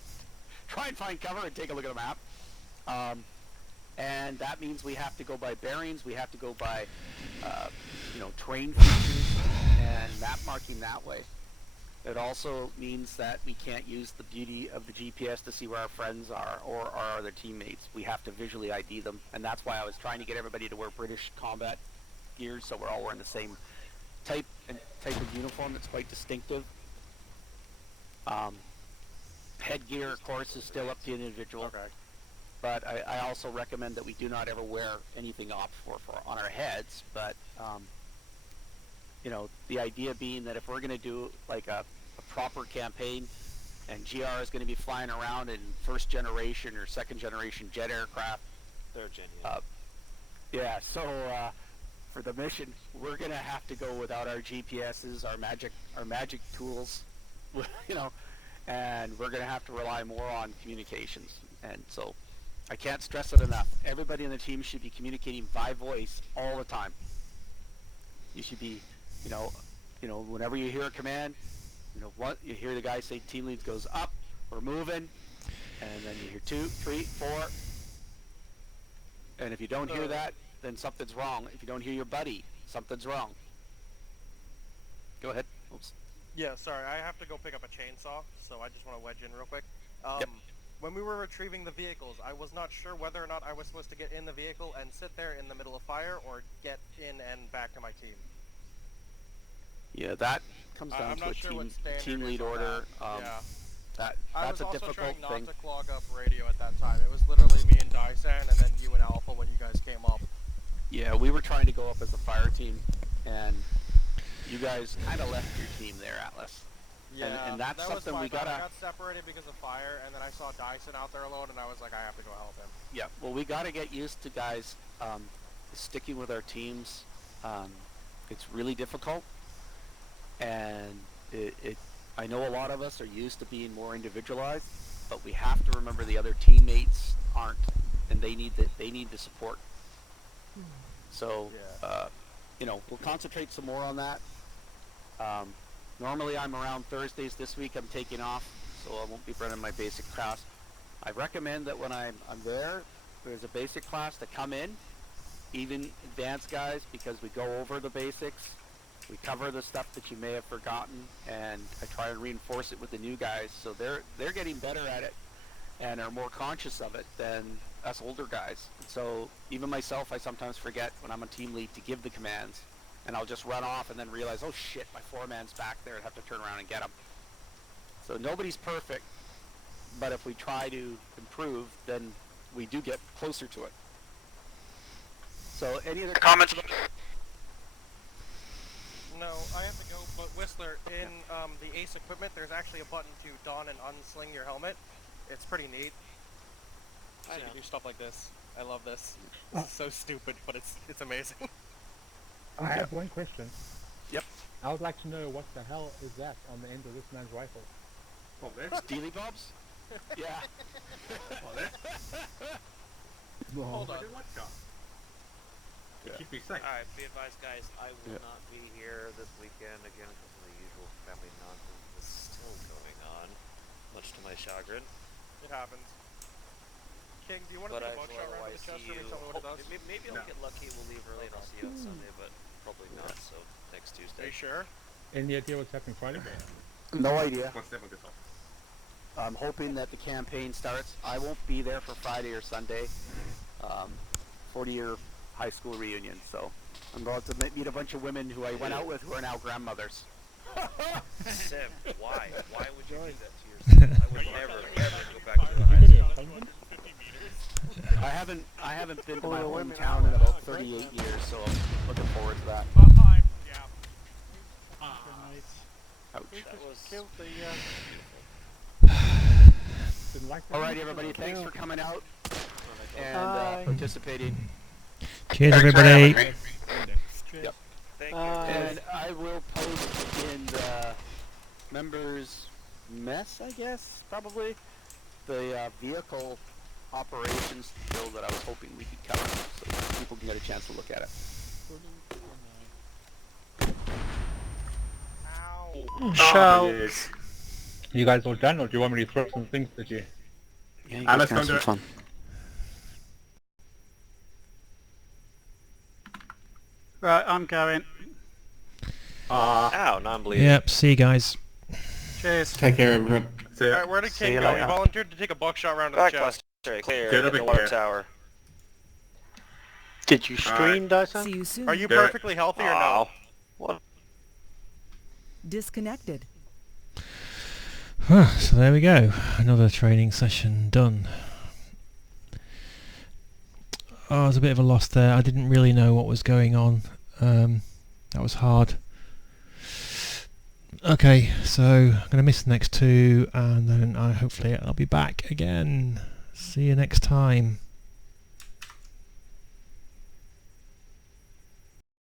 try and find cover and take a look at the map. And that means we have to go by bearings, we have to go by, terrain features and map marking that way. It also means that we can't use the beauty of the GPS to see where our friends are or our other teammates. We have to visually ID them, and that's why I was trying to get everybody to wear British combat gear, so we're all wearing the same type of uniform that's quite distinctive. Headgear, of course, is still up to the individual. Okay. But I also recommend that we do not ever wear anything off on our heads. But the idea being that if we're going to do like a proper campaign, and GR is going to be flying around in first generation or second generation jet aircraft, Third gen. yeah. So for the mission, we're going to have to go without our GPSs, our magic tools, and we're going to have to rely more on communications. And so I can't stress it enough. Everybody in the team should be communicating by voice all the time. You should be, whenever you hear a command, you hear the guy say team lead goes up, we're moving, and then you hear 2, 3, 4. And if you don't hear that, then something's wrong. If you don't hear your buddy, something's wrong. Go ahead. Oops. Yeah, sorry, I have to go pick up a chainsaw, so I just want to wedge in real quick. Yep. When we were retrieving the vehicles, I was not sure whether or not I was supposed to get in the vehicle and sit there in the middle of fire, or get in and back to my team. Yeah, that comes down I'm to not a sure what team lead is on order. that. That's I was a also difficult trying not thing. to clog up radio at that time. It was literally me and Dyson, and then you and Alpha when you guys came up. Yeah, we were trying to go up as a fire team, and you guys kind of left your team there, Atlas. Yeah, and that's that was something my we bad. gotta. I got separated because of fire, and then I saw Dyson out there alone, and I was like, I have to go help him. Yeah, well, we got to get used to guys sticking with our teams. It's really difficult, and I know a lot of us are used to being more individualized, but we have to remember the other teammates aren't, and they need the support. So, we'll concentrate some more on that. Normally I'm around Thursdays. This week I'm taking off, so I won't be running my basic class. I recommend that when I'm there, there's a basic class to come in, even advanced guys, because we go over the basics. We cover the stuff that you may have forgotten, and I try and reinforce it with the new guys, so they're getting better at it and are more conscious of it than us older guys. So even myself, I sometimes forget when I'm a team lead to give the commands, and I'll just run off and then realize, oh shit, my foreman's back there, and have to turn around and get him. So nobody's perfect, but if we try to improve, then we do get closer to it. So any other comments about? No, I have to go, but Whistler, in the Ace equipment, there's actually a button to don and unsling your helmet. It's pretty neat. So you can do stuff like this. I love this. It's so stupid, but it's amazing. I have one question. Yep. I would like to know what the hell is that on the end of this man's rifle? Oh, there's Steely Bobs? Yeah. Hold on. Keep me safe. Alright, be advised guys, I will not be here this weekend again because of the usual family nonsense that's still going on, much to my chagrin. It happens. King, do you want to take a buckshot round with the chest for me? Tell me what it does? Maybe I'll get lucky, we'll leave early and I'll see you on Sunday, but probably not, so next Tuesday. Are you sure? Any idea what's happening Friday? No idea. One step on this off. I'm hoping that the campaign starts. I won't be there for Friday or Sunday. 40-year high school reunion, so I'm about to meet a bunch of women who I went out with who are now grandmothers. Sim, why? Why would you do that to yourself? I would never go back to the high school. I haven't been to my hometown in about 38 years, so I'm looking forward to that. killed the. Alright, everybody, thanks for coming out and participating. Cheers, everybody. Yep. Thank you. And I will post in the members' mess, I guess, probably, the vehicle operations bill that I was hoping we could cover, so people can get a chance to look at it. Ow. You guys all done, or do you want me to throw some things at you? Yeah, let's go do it. fun. Right, I'm going. Ow, now I'm bleeding. Yep, see you guys. Cheers. Take care, everyone. See ya. Alright, where did See King you go? later. He volunteered to take a buckshot round to the Back chest. cluster clear Get at over the water here. tower. Did you stream, Dyson? See you soon. Are you Do it. perfectly healthy or no? What? Disconnected. So there we go. Another training session done. Oh, I was a bit of a loss there. I didn't really know what was going on. That was hard. Okay, so I'm going to miss the next two, and then hopefully I'll be back again. See you next time.